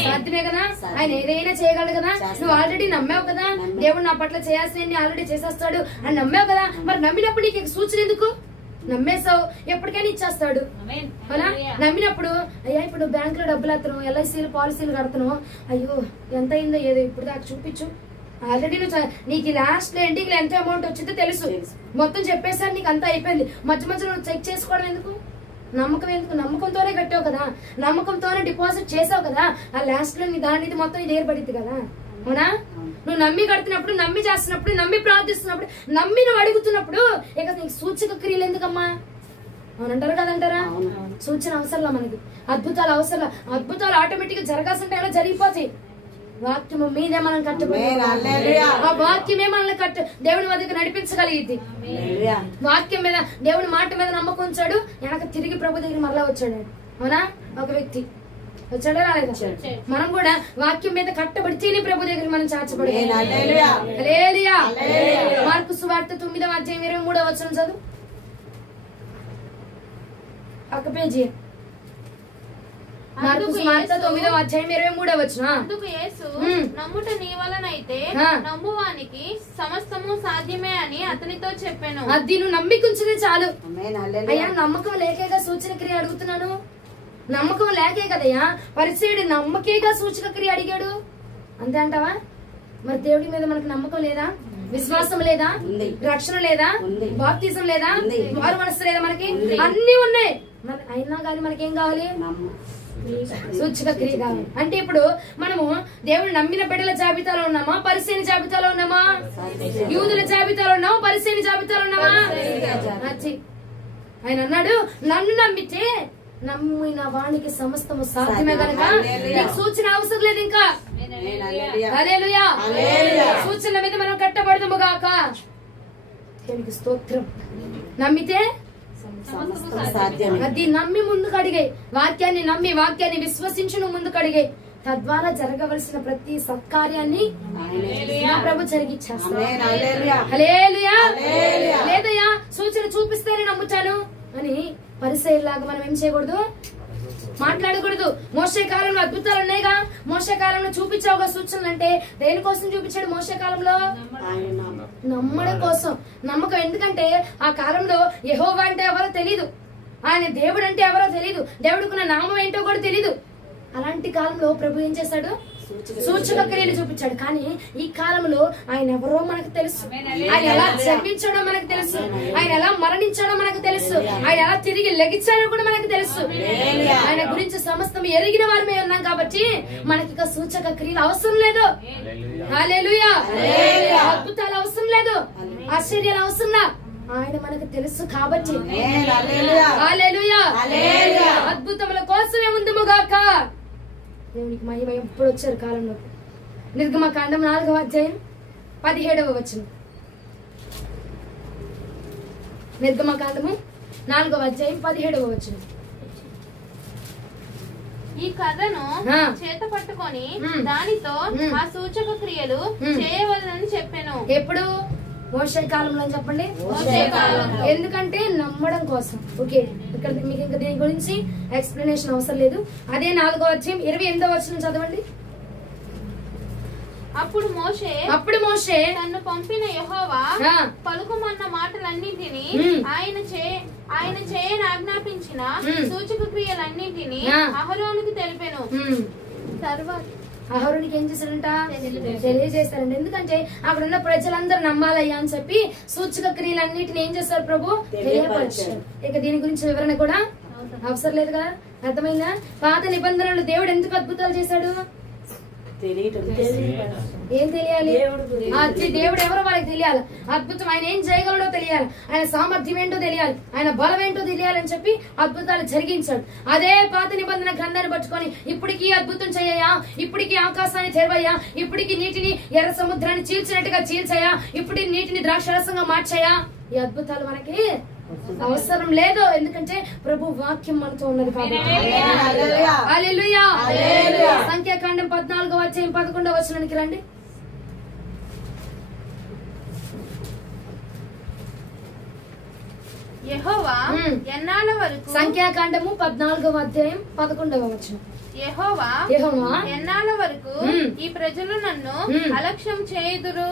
సాధ్యమే కదా, ఆయన ఏదైనా చేయగలడు కదా. నువ్వు ఆల్రెడీ నమ్మావు కదా, దేవుడు నా పట్ల చేయాల్సింది ఆల్రెడీ చేసేస్తాడు అని నమ్మావు కదా. మరి నమ్మినప్పుడు నీకు సూచన ఎందుకు? నమ్మేసావు, ఎప్పటికైనా ఇచ్చేస్తాడు. అలా నమ్మినప్పుడు అయ్యా ఇప్పుడు బ్యాంక్ లో డబ్బులు ఎత్తను, ఎల్ఐసీలు పాలసీలు కడుతున్నావు, అయ్యో ఎంత అయిందో ఏదో ఇప్పుడు దాకా చూపించు. ఆల్రెడీ నువ్వు నీకు లాస్ట్ లో ఎండింగ్ లో ఎంత అమౌంట్ వచ్చిందో తెలుసు, మొత్తం చెప్పేసారి నీకు అంతా అయిపోయింది. మధ్య మధ్యలో నువ్వు చెక్ చేసుకోవడం ఎందుకు? నమ్మకం ఎందుకు? నమ్మకంతోనే కట్టావు కదా, నమ్మకంతోనే డిపాజిట్ చేసావు కదా. ఆ లాస్ట్ లో నీ దాని మొత్తం ఇది ఏర్పడింది కదా. అవునా? నువ్వు నమ్మి కడుతున్నప్పుడు, నమ్మి చేస్తున్నప్పుడు, నమ్మి ప్రార్థిస్తున్నప్పుడు, నమ్మి నువ్వు అడుగుతున్నప్పుడు ఇక నీకు సూచక క్రియలు ఎందుకమ్మా? అవునంటారా కదంటారా? సూచన అవసరంలా మనకి, అద్భుతాలు అవసరం. అద్భుతాలు ఆటోమేటిక్ గా జరగాల్సి ఉంటే అలా జరిగిపోతాయి. వాక్యము మీదే మనం కట్టబడి, ఆ వాక్యమే మనల్ని దేవుని వద్దకు నడిపించగలిగింది. వాక్యం మీద, దేవుని మాట మీద నమ్మకం ఉంచాడు, వెనక తిరిగి ప్రభు దగ్గర మరలా వచ్చాడు. అవునా? ఒక వ్యక్తి వచ్చాడా రాలేదా? మనం కూడా వాక్యం మీద కట్టబడితేనే ప్రభు దగ్గర మనం చాచబడి. హల్లెలూయా. మార్కు సువార్త 9వ అధ్యాయం 23వ వచనం చదువు. ఒక పేజీ. మార్కు సువార్త 9వ అధ్యాయం 23వ వచనం. అందుకు యేసు, నమ్ముట నీ వలనైతే నమ్మువానికి సమస్తము సాధ్యమే అని అతనితో చెప్పాను. అది నువ్వు నమ్మికుంచితే చాలు. అయ్యా నమ్మకం లేకేగా సూచన క్రియ అడుగుతున్నాను, నమ్మకం లేకే కదయ్యా. పరిచయుడు నమ్మకేగా సూచక క్రియ అడిగాడు, అంతే అంటావా? మరి దేవుడి మీద మనకు నమ్మకం లేదా? విశ్వాసం లేదా? రక్షణ లేదా? బాప్తిజం లేదా? మారు మనసు లేదా? మనకి అన్ని ఉన్నాయి, అయినా కానీ మనకేం కావాలి? సూచక క్రియ కావాలి. అంటే ఇప్పుడు మనము దేవుడు నమ్మిన బిడ్డల జాబితాలో ఉన్నామా, పరిచయని జాబితాలో ఉన్నామా? యూదుల జాబితాలో ఉన్నామా, పరిచయని జాబితాలో ఉన్నామా? ఆయన అన్నాడు, నన్ను నమ్మితే నమ్మిన వానికి సమస్తము సాధ్యమే కనుక నీకు సూచన అవసరం లేదు. ఇంకా హల్లెలూయా. సూచనల మీద మనం కట్టబడదుము గాక. దేవునికి స్తోత్రం. నమ్మితే అది నమ్మి ముందుకు అడిగాయి, వాక్యాన్ని నమ్మి వాక్యాన్ని విశ్వసించి నువ్వు ముందుకు అడిగాయి. తద్వారా జరగవలసిన ప్రతి సత్కార్యాన్ని నా ప్రభు జరిగిచ్చేస్తాడు. హల్లెలూయా. లేదయ్యా సూచన చూపిస్తేనే నమ్ముతాను అని పరిసయ్యలాగా మనం ఏం చేయకూడదు, మాట్లాడకూడదు. మోషే కాలంలో అద్భుతాలు ఉన్నాయిగా, మోషే కాలంలో చూపించావుగా సూచనలు. అంటే దేనికోసం చూపించాడు మోషే కాలంలో? నమ్మడం కోసం. నమ్మకం. ఎందుకంటే ఆ కాలంలో యెహోవా అంటే ఎవరో తెలీదు, ఆయన దేవుడు అంటే ఎవరో తెలీదు, దేవుడికున్న నామం ఏంటో కూడా తెలీదు. అలాంటి కాలంలో ప్రభు ఏం చేశాడు? సూచక క్రియలు చూపించాడు. కానీ ఈ కాలంలో ఆయన ఎవరో మనకు తెలుసు, ఆయన ఎలా జన్మించాడో మనకు తెలుసు, ఆయన ఎలా మరణించాడో మనకు తెలుసు, ఆయన ఎలా తిరిగి లెగిచ్చాడో కూడా మనకు తెలుసు. ఆయన గురించి సమస్తం ఎరిగిన వారమే ఉన్నాం కాబట్టి మనకి ఇక సూచక క్రియలు అవసరం లేదు. హల్లెలూయా. అద్భుతాలు అవసరం లేదు, ఆశ్చర్యాలు అవసరం లేదు. ఆయన మనకు తెలుసు కాబట్టి హల్లెలూయా. అద్భుతముల కోసమే ఉందుముగాక. దేవునికి మహిమ. ఎప్పుడు వచ్చారు కాలంలో? నిర్గమకాండం 4వ అధ్యాయం 17వ వచనం. నిర్గమకాండము 4వ అధ్యాయం 17వ వచనం. ఈ కథను చేత పట్టుకొని దానితో ఆ సూచక క్రియలు చేయవలనని చెప్పాను. ఎప్పుడు? మోషే కాలంలో చెప్పండి. ఎందుకంటే నమ్మడం కోసం. ఓకే, ఇక్కడ మీకు ఇంకా దీని గురించి ఎక్స్ప్లెనేషన్ అవసరం లేదు. అదే 4వ అధ్యాయం 28వ వచనం చదవండి. అప్పుడు మోషే తన్ను పంపిన యెహోవా పలుకుమన్న మాటలన్నింటినీ ఆయన చేయని ఆజ్ఞాపించిన సూచక క్రియలన్నింటినీ అహరోనుకు తెలిపెను. తర్వాత అహరోనుకి ఏం చేశారంట? తెలియజేశారంట. ఎందుకంటే అక్కడ ఉన్న ప్రజలందరూ నమ్మాలయ్యా అని చెప్పి సూచక క్రియలన్నిటిని ఏం చేశారు? ప్రభు తెలియపరిచారు. ఇక దీని గురించి వివరణ కూడా అవసరం లేదు కదా. అర్థమైందా? పాత నిబంధనలు దేవుడు ఎందుకు అద్భుతాలు చేశాడు? ఏం తెలియాలి? దేవుడు ఎవరో వాళ్ళకి తెలియాలి. అద్భుతం ఆయన ఏం చేయగలడో తెలియాలి, ఆయన సామర్థ్యం ఏంటో తెలియాలి, ఆయన బలం ఏంటో తెలియాలని చెప్పి అద్భుతాలు జరిగించాడు. అదే పాత నిబంధన గ్రంథాన్ని పట్టుకొని ఇప్పటికీ అద్భుతం చేయయా, ఇప్పటికీ ఆకాశాన్ని తెరవయ్యా, ఇప్పటికీ నీటిని ఎర్ర సముద్రాన్ని చీల్చినట్టుగా చీల్చయా, ఇప్పటికి నీటిని ద్రాక్షరసంగా మార్చయా, ఈ అద్భుతాలు మనకి అవసరం లేదు. ఎందుకంటే ప్రభు వాక్యం మనతో ఉన్నది కాబట్టి. హల్లెలూయా. సంఖ్యాకాండం 14వ అధ్యాయం 11వ వచనానికి రండి. యెహోవా ఎన్నాళ్ళ వరకు? సంఖ్యాకాండము 14వ అధ్యాయం 11వ వచనం. యెహోవా ఎన్నాళ్ళ వరకు ఈ ప్రజలు నన్ను అలక్ష్యం చేయుదురు?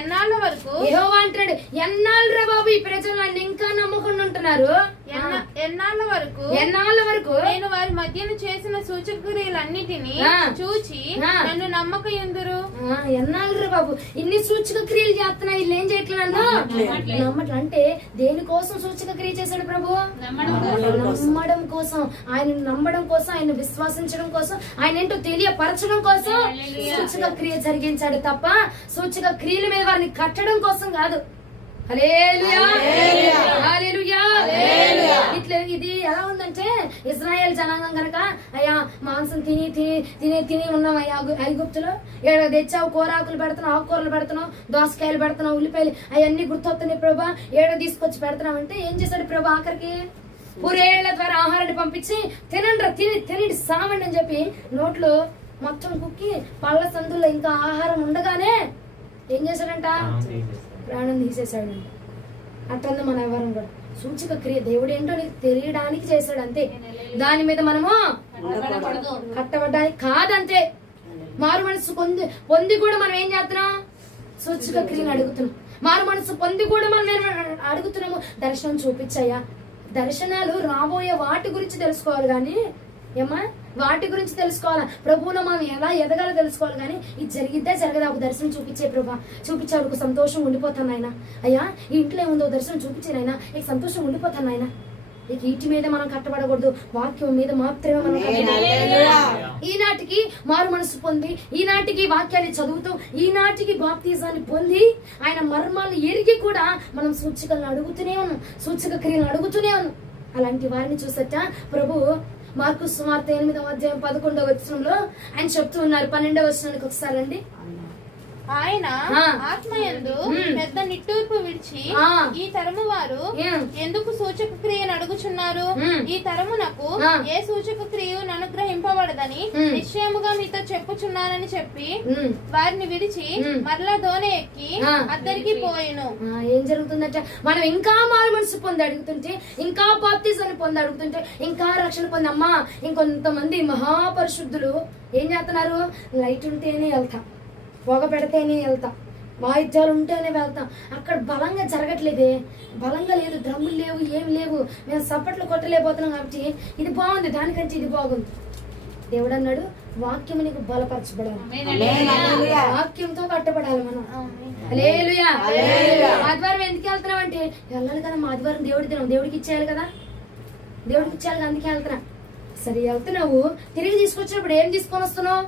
ఎన్నాళ్ళ వరకు? యెహోవా అంటాడు, ఎన్నాళ్ళరా బాబు ఈ ప్రజలు నన్ను ఇంకా నమ్మకుండా ఉంటున్నారు? ఎన్నాళ్ళ వరకు నేను వారి మధ్యన చేసిన సూచక క్రియలన్నిటినీ చూచి నన్ను నమ్మకయుందురు? ఎన్నాళ్ళరా బాబు ఇన్ని సూచక క్రియలు చేస్తున్నా, వీళ్ళు ఏం చేయట్లేదు నన్ను నమ్మట్లేదు. అంటే దేనికోసం సూచక క్రియ చేశాడు ప్రభు? నమ్మడం కోసం. ఆయన నమ్మడం కోసం, ఆయన విశ్వాసించడం కోసం, ఆయన ఏంటో తెలియపరచడం కోసం సూచక క్రియ జరిగించాడు తప్ప సూచక క్రియల మీద వారిని కట్టడం కోసం కాదు. హల్లెలూయా. హల్లెలూయా. ఇట్లా ఇది ఎలా ఉందంటే ఇశ్రాయేల్ జనాంగం గనక అయ్యా మాంసం తిని ఉన్నాం అయ్యా ఐగుప్తులో, ఏడ తెచ్చావు కూరాకులు పెడుతున్నావు, ఆకుకూరలు పెడుతున్నావు, దోసకాయలు పెడుతున్నావు, ఉల్లిపాయలు అవన్నీ గుర్తొస్తున్నాయి ప్రభా, ఏడో తీసుకొచ్చి పెడుతున్నావు అంటే ఏం చేశాడు ప్రభు? ఆఖరికి పూరేళ్ల ద్వారా ఆహారాన్ని పంపించి తినండి సావండి అని చెప్పి నోట్లో మొత్తం కుక్కి పళ్ళ సందుల్లో ఇంకా ఆహారం ఉండగానే ఏం చేశాడంట? ప్రాణం తీసేశాడు. అట్లా మన ఎవరం కూడా సూచక క్రియ దేవుడు ఏంటో నీకు తెలియడానికి చేశాడు అంతే. దాని మీద మనము కట్టబడ్డానికి కాదంతే. మారు మనసు పొంది కూడా మనం ఏం చేస్తున్నాం? సూచక క్రియను అడుగుతున్నాం. మారు మనసు పొంది కూడా మనం అడుగుతున్నాము, దర్శనం చూపించాయా. దర్శనాలు రాబోయే వాటి గురించి తెలుసుకోవాలి కానీ ఏమా వాటి గురించి తెలుసుకోవాలా, ప్రభువులో మనం ఎలా ఎదగాలో తెలుసుకోవాలి కానీ ఇది జరిగిద్దే జరగదా? ఒక దర్శనం చూపించే ప్రభా, చూపించాడు సంతోషం ఉండిపోతాను ఆయన. అయ్యా ఈ ఇంట్లో ఏముందో దర్శనం చూపించానైనా ఇక సంతోషం ఉండిపోతాను ఆయన. ఇక వీటి మీద మనం కట్టబడకూడదు, వాక్యం మీద మాత్రమే మనం కట్టబడాలి. ఈనాటికి మారు మనసు పొంది, ఈనాటికి వాక్యాన్ని చదువుతూ, ఈనాటికి బాప్తిజాన్ని పొంది ఆయన మర్మాలను ఎరిగి కూడా మనం సూచకలను అడుగుతూనే ఉన్నాం, సూచక క్రియలను అడుగుతూనే ఉన్నాం. అలాంటి వారిని చూసట ప్రభు మార్కు సువార్త 8వ అధ్యాయం 11వ వచనంలో ఆయన చెప్తూ ఉన్నారు. 12వ వచనానికి ఒకసారి అండి. ఆయన ఆత్మయందు పెద్ద నిట్టూర్పు విడిచి ఈ తరము వారు ఎందుకు సూచక క్రియను అడుగుచున్నారు? ఈ తరమునకు ఏ సూచక క్రియ అనుగ్రహింపబడదని నిశ్చయముగా మీతో చెప్పుచున్నానని చెప్పి వారిని విడిచి మరలా దోణి ఎక్కి అద్దరికి పోయెను. ఏం జరుగుతుందంటే మనం ఇంకా మారు మనసు పొంది అడుగుతుంటే, ఇంకా బాప్తిజాన్ని పొంది అడుగుతుంటే, ఇంకా రక్షణ పొంది అమ్మా ఇంకొంతమంది మహాపరిశుద్ధులు ఏం చేస్తున్నారు? లైట్ ఉంటేనే వెళ్తాం, పొగ పెడితేనే వెళ్తాం, వాయిద్యాలు ఉంటేనే వెళ్తాం. అక్కడ బలంగా జరగట్లేదే, బలంగా లేదు, డ్రమ్ములు లేవు, ఏమి లేవు, మేము సప్పట్లు కొట్టలేకపోతున్నాం కాబట్టి ఇది బాగుంది, దానికంటే ఇది బాగుంది. దేవుడు అన్నాడు వాక్యం నీకు బలపరచబడాలి, వాక్యంతో కట్టబడాలి మనం. హల్లెలూయా. ఆదివారం ఎందుకు వెళ్తున్నాం అంటే వెళ్ళాలి కదా, మా ఆదివారం దేవుడి దినం, దేవుడికి ఇచ్చేయాలి కదా, దేవుడికి ఇచ్చేయాలి కదా, అందుకే వెళ్తున్నా. సరే వెళ్తున్నావు, తిరిగి తీసుకొచ్చినప్పుడు ఏం తీసుకొని వస్తున్నావు?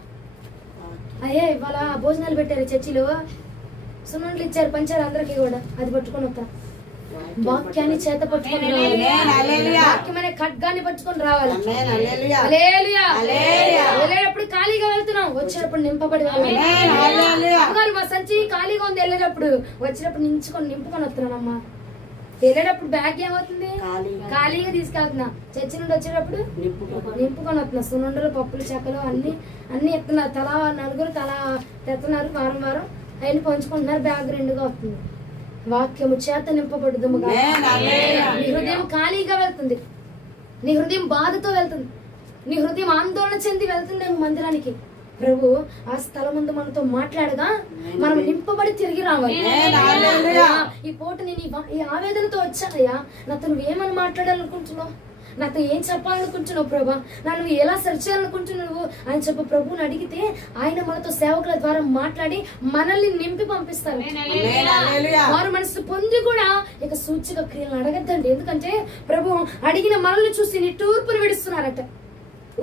అయ్యే ఇవాళ భోజనాలు పెట్టారు చర్చిలో, సున్నుండలు ఇచ్చారు, పంచారు అందరికి కూడా, అది పట్టుకొని వస్తా. వాక్యాన్ని చేత పట్టుకొని రావాలి, వాక్యమనే ఖడ్గాన్ని పట్టుకొని రావాలి. వెళ్ళేటప్పుడు ఖాళీగా వెళ్తున్నాం, వచ్చేటప్పుడు నింపబడి వెళ్ళాలి. మా సంచి ఖాళీగా ఉంది, వెళ్ళేటప్పుడు వచ్చినప్పుడు నింపుకొని వస్తున్నానమ్మా. వెళ్ళేటప్పుడు బ్యాగ్ ఏమవుతుంది, ఖాళీగా తీసుకెళ్తున్నా. చర్చి నుండి వచ్చేటప్పుడు నింపుకొని వస్తున్నా. సున్నుండలు, పప్పులు, చెక్కలు అన్ని ఎత్తున్నారు. తలా నలుగురు తలా తెస్తున్నారు, వారం వారం అయిన పంచుకుంటున్నారు. బ్యాగ్ రెండుగా వస్తుంది. వాక్యము చేత నింపబడుదు. నీ హృదయం ఖాళీగా వెళ్తుంది, నీ హృదయం బాధతో వెళ్తుంది, నీ హృదయం ఆందోళన చెంది వెళ్తుంది మందిరానికి. ప్రభు ఆ స్థలం ముందు మనతో మాట్లాడగా మనం నింపబడి తిరిగి రావాలి. ఈ పూట నేను ఈ ఆవేదనతో వచ్చానయ్యా, నాతో నువ్వేమని మాట్లాడాలనుకుంటున్నావు, నాతో ఏం చెప్పాలనుకుంటున్నావు ప్రభా, నన్ను ఎలా సరిచేయాలనుకుంటున్నావు అని చెప్పి ప్రభువుని అడిగితే ఆయన మనతో సేవకుల ద్వారా మాట్లాడి మనల్ని నింపి పంపిస్తారు. వారు మనసు పొంది కూడా ఇక సూచక క్రియలను అడగద్దండి, ఎందుకంటే ప్రభు అడిగిన మనల్ని చూసి నిట్టూర్పును విడుస్తున్నారట.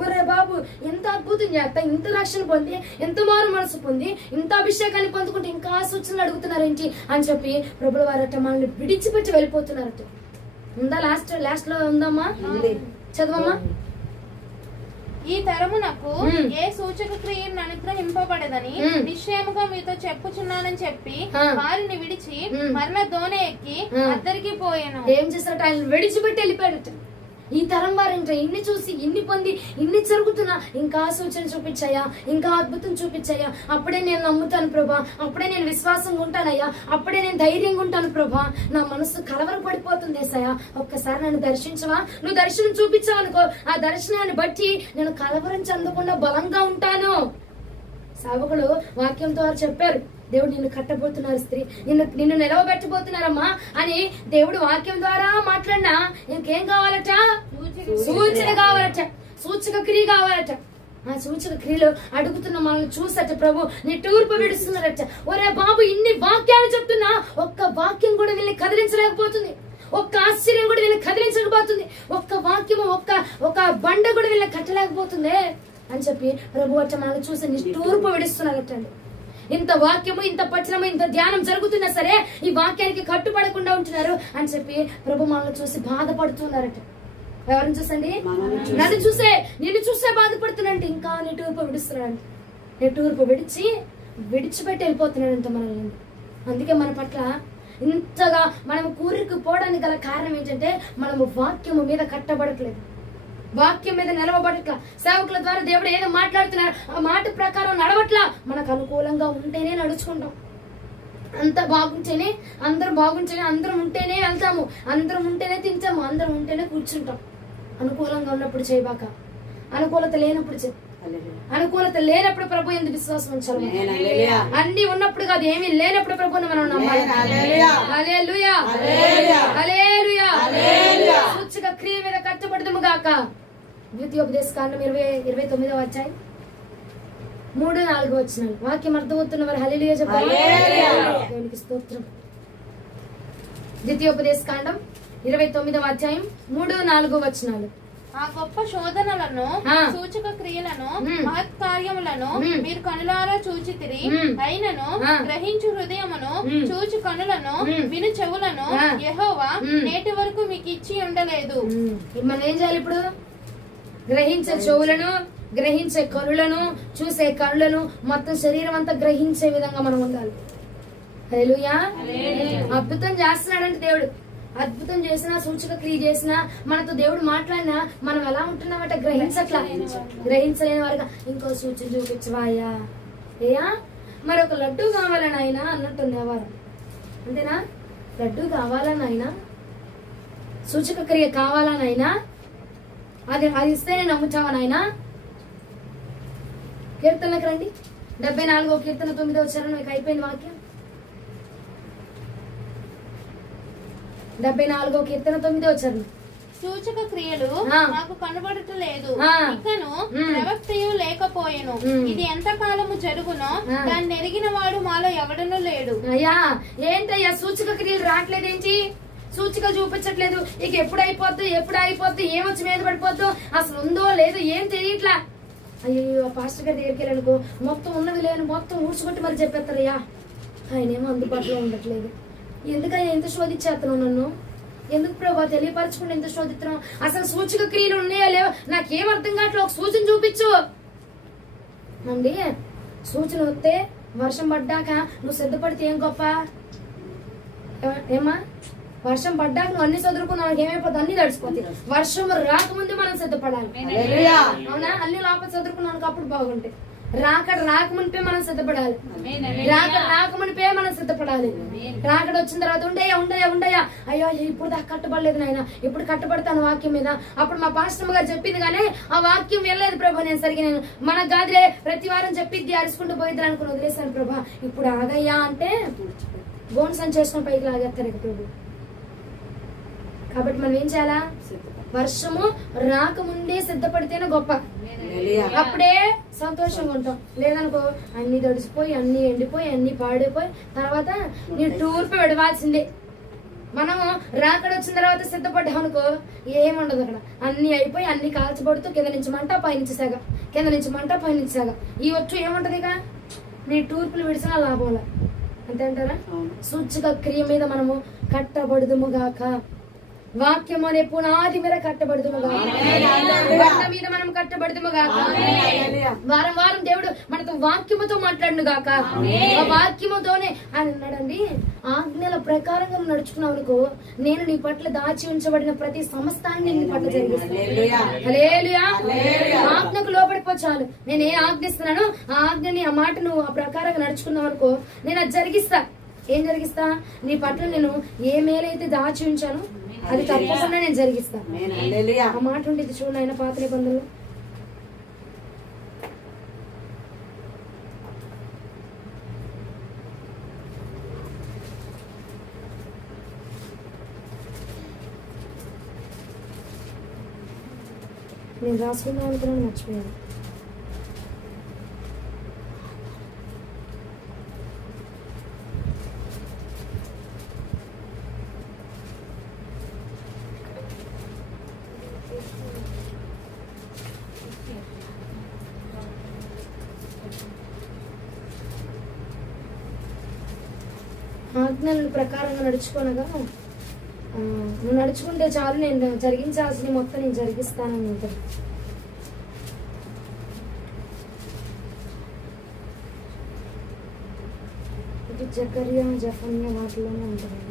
ఒరే బాబు, ఎంత అద్భుతం చేస్తా, ఇంత రక్షణ పొంది, ఎంత మారు మనసు పొంది, ఇంత అభిషేకాన్ని పొందుకుంటే ఇంకా సూచనలు అడుగుతున్నారేంటి అని చెప్పి ప్రభుల వారట మనల్ని విడిచిపెట్టి వెళ్ళిపోతున్నారట. ఉందా లాస్ట్ లో ఉందమ్మా, చదవమ్మా. ఈ తరమునకు ఏ సూచక క్రియను అనుగ్రహింపబడదని నిశ్చయముగా మీతో చెప్పుచున్నానని చెప్పి వారిని విడిచి మరణ దోణి ఎక్కి అద్దరికి పోయాను. ఏం చేశారట, ఆయన విడిచిపెట్టి వెళ్ళిపోయాడట. ఈ తరం వారింట ఇన్ని చూసి, ఇన్ని పొంది, ఇన్ని జరుగుతున్నా ఇంకా సూచన చూపించాయా, ఇంకా అద్భుతం చూపించాయా, అప్పుడే నేను నమ్ముతాను ప్రభా, అప్పుడే నేను విశ్వాసంగా ఉంటానయ్యా, అప్పుడే నేను ధైర్యంగా ఉంటాను ప్రభా, నా మనసు కలవర పడిపోతుంది ఏసయ్యా, ఒక్కసారి నన్ను దర్శించవా, నువ్వు దర్శనం చూపించావు అనుకో, ఆ దర్శనాన్ని బట్టి నేను కలవరం చెందకుండా బలంగా ఉంటాను. సేవకులు వాక్యం ద్వారా చెప్పారు, దేవుడు నిన్ను కట్టబోతున్నారు, స్త్రీ నిన్ను నిలవబెట్టబోతున్నారమ్మా అని దేవుడు వాక్యం ద్వారా మాట్లాడినా ఇంకేం కావాలట, సూచన కావాలట, సూచక క్రియ కావాలట. ఆ సూచక క్రియలు అడుగుతున్న మనల్ని చూసట ప్రభు నిట్టూర్పు విడుస్తున్నారట. ఒరే బాబు, ఇన్ని వాక్యాలు చెప్తున్నా ఒక్క వాక్యం కూడా వీళ్ళని కదిలించలేకపోతుంది, ఒక్క ఆశ్చర్యం కూడా వీళ్ళని కదిలించకపోతుంది, ఒక్క వాక్యము ఒక్క బండ కూడా వీళ్ళని కట్టలేకపోతుంది అని చెప్పి ప్రభు అట్ట మనల్ని చూసి నిట్టూర్పు విడుస్తున్నారటండి. ఇంత వాక్యము, ఇంత పఠనము, ఇంత ధ్యానం జరుగుతున్నా సరే ఈ వాక్యానికి కట్టుబడకుండా ఉంటున్నారు అని చెప్పి ప్రభు మనల్ని చూసి బాధపడుతున్నారట. ఎవరిని చూసండి, నన్ను చూసే, నిన్ను చూసే బాధపడుతున్నాడంటే ఇంకా నిట్టూర్పు విడుస్తున్నాడంట. నిట్టూర్పు విడిచిపెట్టి వెళ్ళిపోతున్నాడంట మనల్ని. అందుకే మన పట్ల ఇంతగా మనం కూరికి పోవడానికి గల కారణం ఏంటంటే మనము వాక్యము మీద కట్టబడట్లేదు, వాక్యం మీద నిలవబడట్లా. సేవకుల ద్వారా దేవుడు ఏదో మాట్లాడుతున్నారు, ఆ మాట ప్రకారం నడవట్లా. మనకు అనుకూలంగా ఉంటేనే నడుచుకుంటాం, అంత బాగుంటేనే, అందరం బాగుంటేనే, అందరం ఉంటేనే వెళ్తాము, అందరం ఉంటేనే తింటాము, అందరం ఉంటేనే కూర్చుంటాం. అనుకూలంగా ఉన్నప్పుడు చేయబాక, అనుకూలత లేనప్పుడు చేయి. అనుకూలత లేనప్పుడు ప్రభు ఎందుకు విశ్వాసం ఉంచాలి? అన్ని ఉన్నప్పుడు కాదు, ఏమీ లేనప్పుడు ప్రభుని మనం నమ్మాలి. హల్లెలూయా, హల్లెలూయా. సూచక క్రియ మీద కట్టుబడదుము గాక. ద్వితీయోపదేశకాండం 29వ అధ్యాయం 3-4 వచనాలు. వాక్యం అర్థమవుతున్న వారు హల్లెలూయా చెప్పాలి. దేవునికి స్తోత్రం. ద్వితీయోపదేశకాండం 29వ అధ్యాయం 3-4 వచనాలు. ఆ గొప్ప శోధనలను, సూచక క్రియలను, మహత్కార్యములను మీరు కనులారా చూచితిరి, అయినను గ్రహించు హృదయమును, చూచి కనులను, విను చెవులను యెహోవా నేటి వరకు మీకు ఇచ్చి ఉండలేదు. మనం ఏం చేయాలి ఇప్పుడు? గ్రహించే చెవులను, గ్రహించే కనులను, చూసే కనులను, మొత్తం శరీరం అంతా గ్రహించే విధంగా మనం ఉండాలి. హల్లెలూయా. అద్భుతం చేస్తున్నాడంటే దేవుడు, అద్భుతం చేసినా, సూచక క్రియ చేసినా, మనతో దేవుడు మాట్లాడినా మనం ఎలా ఉంటున్నామట గ్రహించట్లా. గ్రహించలేని వారుగా ఇంకో సూచన చూపించవాయా, ఏయా మరి ఒక లడ్డు కావాలని ఆయన అన్నట్టుంది వారు, అంతేనా? లడ్డు కావాలని ఆయన, సూచక క్రియ కావాలని ఆయన, అది ఇస్తేనే నమ్ముతామని ఆయన. కీర్తనలకు రండి, 74వ కీర్తన 9వ చరణం. మీకు అయిపోయింది వాక్యం. 74వ కీర్తన 9వ చరణం. సూచక క్రియలు నాకు కనబడటలేదు, ఇకను ప్రవక్తయు లేకపోయెను. ఇది ఎంత కాలము జరుగునో దాన్ని ఎరిగిన వాడు మాలో ఎవడనూ లేడు. అయ్యా ఏంటయ్యా సూచక క్రియలు రావట్లేదేంటి? సూచికలు చూపించట్లేదు. ఇక ఎప్పుడు అయిపోద్దు ఏమొచ్చి మీద పడిపోద్దు, అసలు ఉందో లేదో ఏం తెలియట్లా. అయ్యో పాస్టర్ గారి దగ్గరికి వెళ్ళనుకో మొత్తం ఉన్నది లేని మొత్తం ఊడ్చుకొట్టి మరి చెప్పేస్తారయ్యా. ఆయనేమో అందుబాటులో ఉండట్లేదు. ఎందుకయ్యా ఎంత శోధించేస్తున్నావు నన్ను? ఎందుకు ప్రభా తెలియపరచుకుంటే ఎంత శోధిస్తున్నావు? అసలు సూచక క్రియలు ఉన్నాయా లేవో నాకేం అర్థం కావట్లేదు. ఒక సూచన చూపించు అండి. సూచన వస్తే వర్షం పడ్డాక నువ్వు సిద్ధపడితే ఏం గొప్ప? ఏమా వర్షం పడ్డాక నువ్వు అన్ని చదువుకున్నావు ఏమైపోతుంది? అన్ని తడిసిపోతాయి. వర్షం రాకముందే మనం సిద్ధపడాలి. అవునా? అన్ని లోపల చదువుకున్నాను అప్పుడు బాగుంటాయి. రాకమునిపే మనం సిద్ధపడాలి. రాకమునిపే మనం సిద్ధపడాలి. రాకడ వచ్చిన తర్వాత ఉండయా అయ్యో ఇప్పుడు దాకా కట్టబడలేదు నాయన, ఇప్పుడు కట్టబడతాను వాక్యం మీద. అప్పుడు మా పాస్టమ్ గారు చెప్పింది కానీ ఆ వాక్యం వెళ్ళలేదు ప్రభా. నేను సరిగ్గా మన గాదిలే ప్రతి వారం చెప్పిద్ది అరుచుకుంటూ పోయిద్ది అనుకుని వదిలేశాను ప్రభా. ఇప్పుడు ఆగయ్యా అంటే బోన్ సంచి చేసుకుని పైకి లాగేస్తారు ఇక ప్రభు. కాబట్టి మనం ఏం చేయాలా? వర్షము రాకముందే సిద్ధపడితేనే గొప్ప. అప్పుడే సంతోషంగా ఉంటాం. లేదనుకో అన్ని తడిసిపోయి అన్ని ఎండిపోయి అన్ని పాడైపోయి తర్వాత నీ టూర్పై విడవాల్సిందే. మనము రాకడ వచ్చిన తర్వాత సిద్ధపడ్డాం అనుకో ఏముండదు అక్కడ. అన్ని అయిపోయి అన్ని కాల్చబడుతూ కింద నుంచి మంట పైనుంచి సాగ, కింద నుంచి మంట పైనుంచి సాగ. ఈ వచ్చు ఏముంటది ఇక నీ టూర్పులు విడిచినా లాభంలా. అంతే అంటారా? సూచక క్రియ మీద మనము కట్టబడుదుముగాక. వాక్యం అనే పునాది మీద కట్టబడుదుముగాక. మీద మనం కట్టబడుదుముగాక. వారం వారం దేవుడు మనతో వాక్యముతో మాట్లాడునుగాక. ఆ వాక్యముతోనే ఆయన అన్నాడండి, ఆజ్ఞల ప్రకారంగా నువ్వు నడుచుకున్నావు అనుకో నేను నీ పట్ల దాచి ఉంచబడిన ప్రతి సమస్తాన్ని నీ పట్ల జరిగిస్తాను. హల్లెలూయా. ఆజ్ఞకు లోబడిపో చాలు. నేను ఏ ఆజ్ఞిస్తున్నానో ఆ ఆజ్ఞని ఆ మాట నువ్వు ఆ ప్రకారంగా నడుచుకున్నావు అనుకో నేను అది జరిగిస్తా. ఏం జరిగిస్తా? నీ పట్ల నేను ఏ మేలైతే దాచి ఉంచాను అది తప్పకుండా నేను జరిగిస్తా. ఆ మాట ఉండేది చూడండి ఆయన పాత నిబంధనలు. నేను రాసుకుందాం అనుకున్నాను మర్చిపోయాను. ఆజ్ఞల ప్రకారంగా నడుచుకోనగా నువ్వు నడుచుకుంటే చాలు నేను జరిగించాల్సిన మొత్తం నేను జరిగిస్తానని ఉంటుంది. ఇది జకర్యా జఫన్యా వాటిలోనే ఉంటుంది.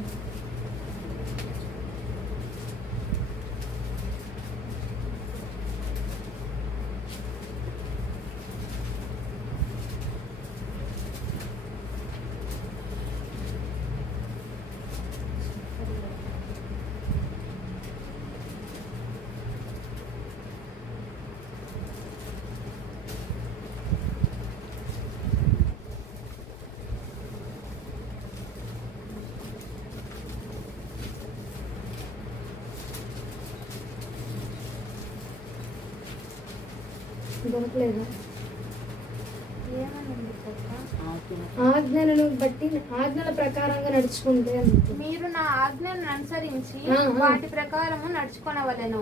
దొరకలేదా? ఆజ్ఞలను బట్టి ఆజ్ఞల ప్రకారంగా నడుచుకుంటే మీరు నా ఆజ్ఞలను అనుసరించి వాటి ప్రకారము నడుచుకొనవలెను.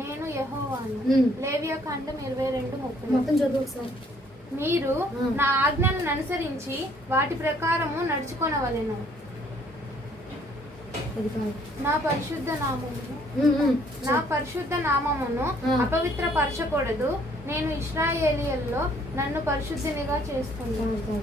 నేను యెహోవాను. లేవియాకాండం 22:30. మొత్తం చదువు ఒకసారి. మీరు నా ఆజ్ఞలను అనుసరించి వాటి ప్రకారము నడుచుకొనవలెను. నా పరిశుద్ధ నామమును అపవిత్రపరచకూడదు. నేను ఇశ్రాయేలీయుల్లో నన్ను పరిశుద్ధినిగా చేసుకున్నాను.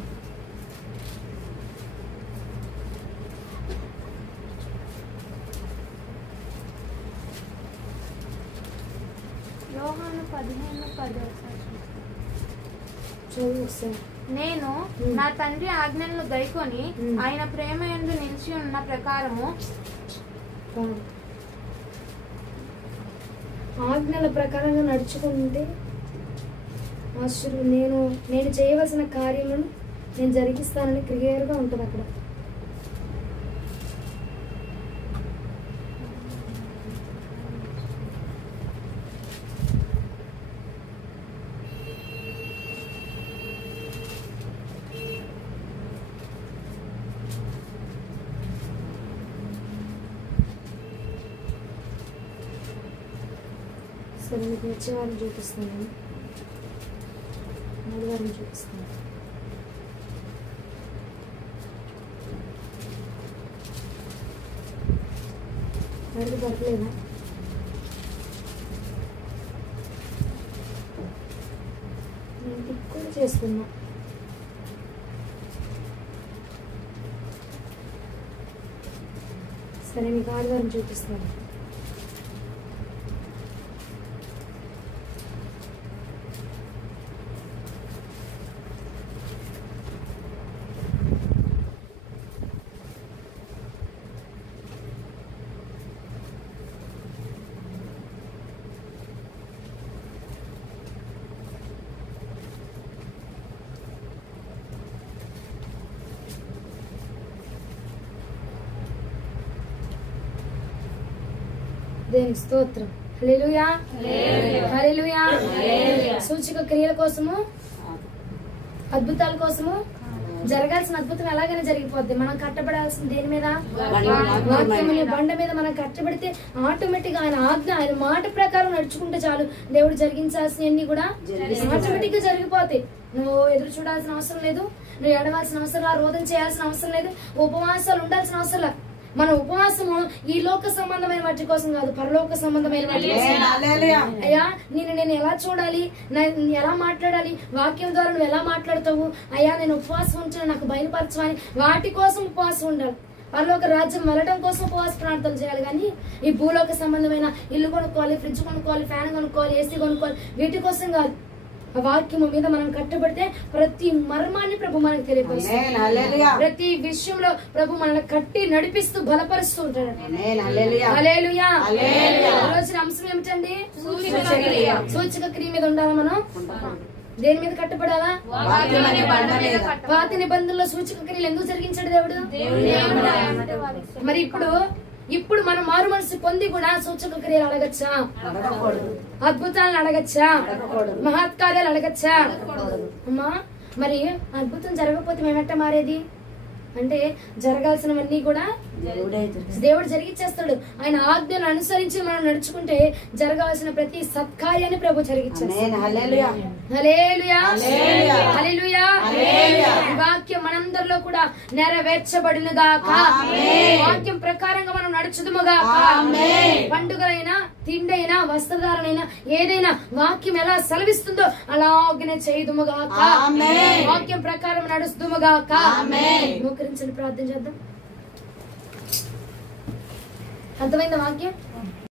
యోహాను 15:10. నేను నా తండ్రి ఆజ్ఞలను గైకొని ఆయన ప్రేమ యందు నిలిచి ఉన్న ప్రకారము ఆజ్ఞల ప్రకారంగా నడుచుకుంటే నేను చేయవలసిన కార్యములను నేను జరిగిస్తానని క్లియర్గా ఉంటుంది అక్కడ. సరే మీకు వచ్చే వారం చూపిస్తాను, ఆదివారం చూపిస్తాను. ఎవరికి దొరకలేదా? నేను టిక్ కూడా చేసుకున్నా. సరే మీకు ఆదివారం చూపిస్తాను. దేవునికి స్తోత్రం. హల్లెలూయా హల్లెలూయా. సూచక క్రియల కోసము, అద్భుతాల కోసము జరగాల్సిన అద్భుతం ఎలాగైనా జరిగిపోద్ది. మనం కట్టబడాల్సిన దేని మీద? వాక్యం అనే బండ మీద మనం కట్టబడితే ఆటోమేటిక్ గా ఆయన ఆజ్ఞ, ఆయన మాట ప్రకారం నడుచుకుంటే చాలు, దేవుడు జరిగించాల్సినవన్నీ కూడా ఆటోమేటిక్ గా జరిగిపోతాయి. నువ్వు ఎదురు చూడాల్సిన అవసరం లేదు, నువ్వు ఏడవాల్సిన అవసరం లేదు, రోదన చేయాల్సిన అవసరం లేదు, ఉపవాసాలు ఉండాల్సిన అవసరం లేదు. మన ఉపవాసము ఈ లోక సంబంధమైన వాటి కోసం కాదు, పరలోక సంబంధమైన వాటి కోసం. అయ్యా నేను ఎలా చూడాలి, ఎలా మాట్లాడాలి, వాక్యం ద్వారా నువ్వు ఎలా మాట్లాడతావు, అయ్యా నేను ఉపవాసం ఉంచాను నాకు బయలుపరచమని, వాటి కోసం ఉపవాసం ఉండాలి. పరలోక రాజ్యం వెళ్ళడం కోసం ఉపవాస ప్రార్థనలు చేయాలి. కానీ ఈ భూలోక సంబంధమైన ఇల్లు కొనుక్కోవాలి, ఫ్రిడ్జ్ కొనుక్కోవాలి, ఫ్యాన్ కొనుక్కోవాలి, ఏసీ కొనుక్కోవాలి, వీటి కోసం కాదు. ఆ వాక్యము మీద మనం కట్టబడితే ప్రతి మర్మాన్ని ప్రభు మనకు తెలియపరుస్తాడు. ప్రతి విషయంలో ప్రభు మనల్ని కట్టి నడిపిస్తూ బలపరుస్తూ ఉంటాడు. హల్లెలూయా. ఆలోచన అంశం ఏమిటండి? సూచక క్రియ మీద ఉండాలా మనం? దేని మీద కట్టబడాలా? పాత నిబంధనలో సూచక క్రియలు ఎందుకు జరిగించాడు దేవుడు? మరి ఇప్పుడు మనం మారు మనసు పొంది కూడా సూచక క్రియలు అడగచ్చా? అద్భుతాలను అడగచ్చా? మహత్కార్యాలు అడగచ్చా? అమ్మా మరి అద్భుతం జరగకపోతే మేమెట్ట మారేది అంటే జరగాల్సినవన్నీ కూడా దేవుడు జరిగిచ్చేస్తాడు. ఆయన ఆజ్ఞను అనుసరించి మనం నడుచుకుంటే జరగాల్సిన ప్రతి సత్కార్యాన్ని ప్రభు జరిగిచ్చేస్తాడు. హల్లెలూయా హల్లెలూయా. వాక్యం మనందరిలో కూడా నెరవేర్చబడును గాక. వాక్యం ప్రకారంగా మనం నడుచుదుము గాక. పండుగలైనా, తిండైనా, వస్త్రధారణైనా, ఏదైనా వాక్యం ఎలా సెలవిస్తుందో అలాగనే చేయుదుము గాక. వాక్యం ప్రకారం నడుస్తుము గాక. మోకరించండి, ప్రార్థన చేద్దాం. అర్థమైందా వాక్యం?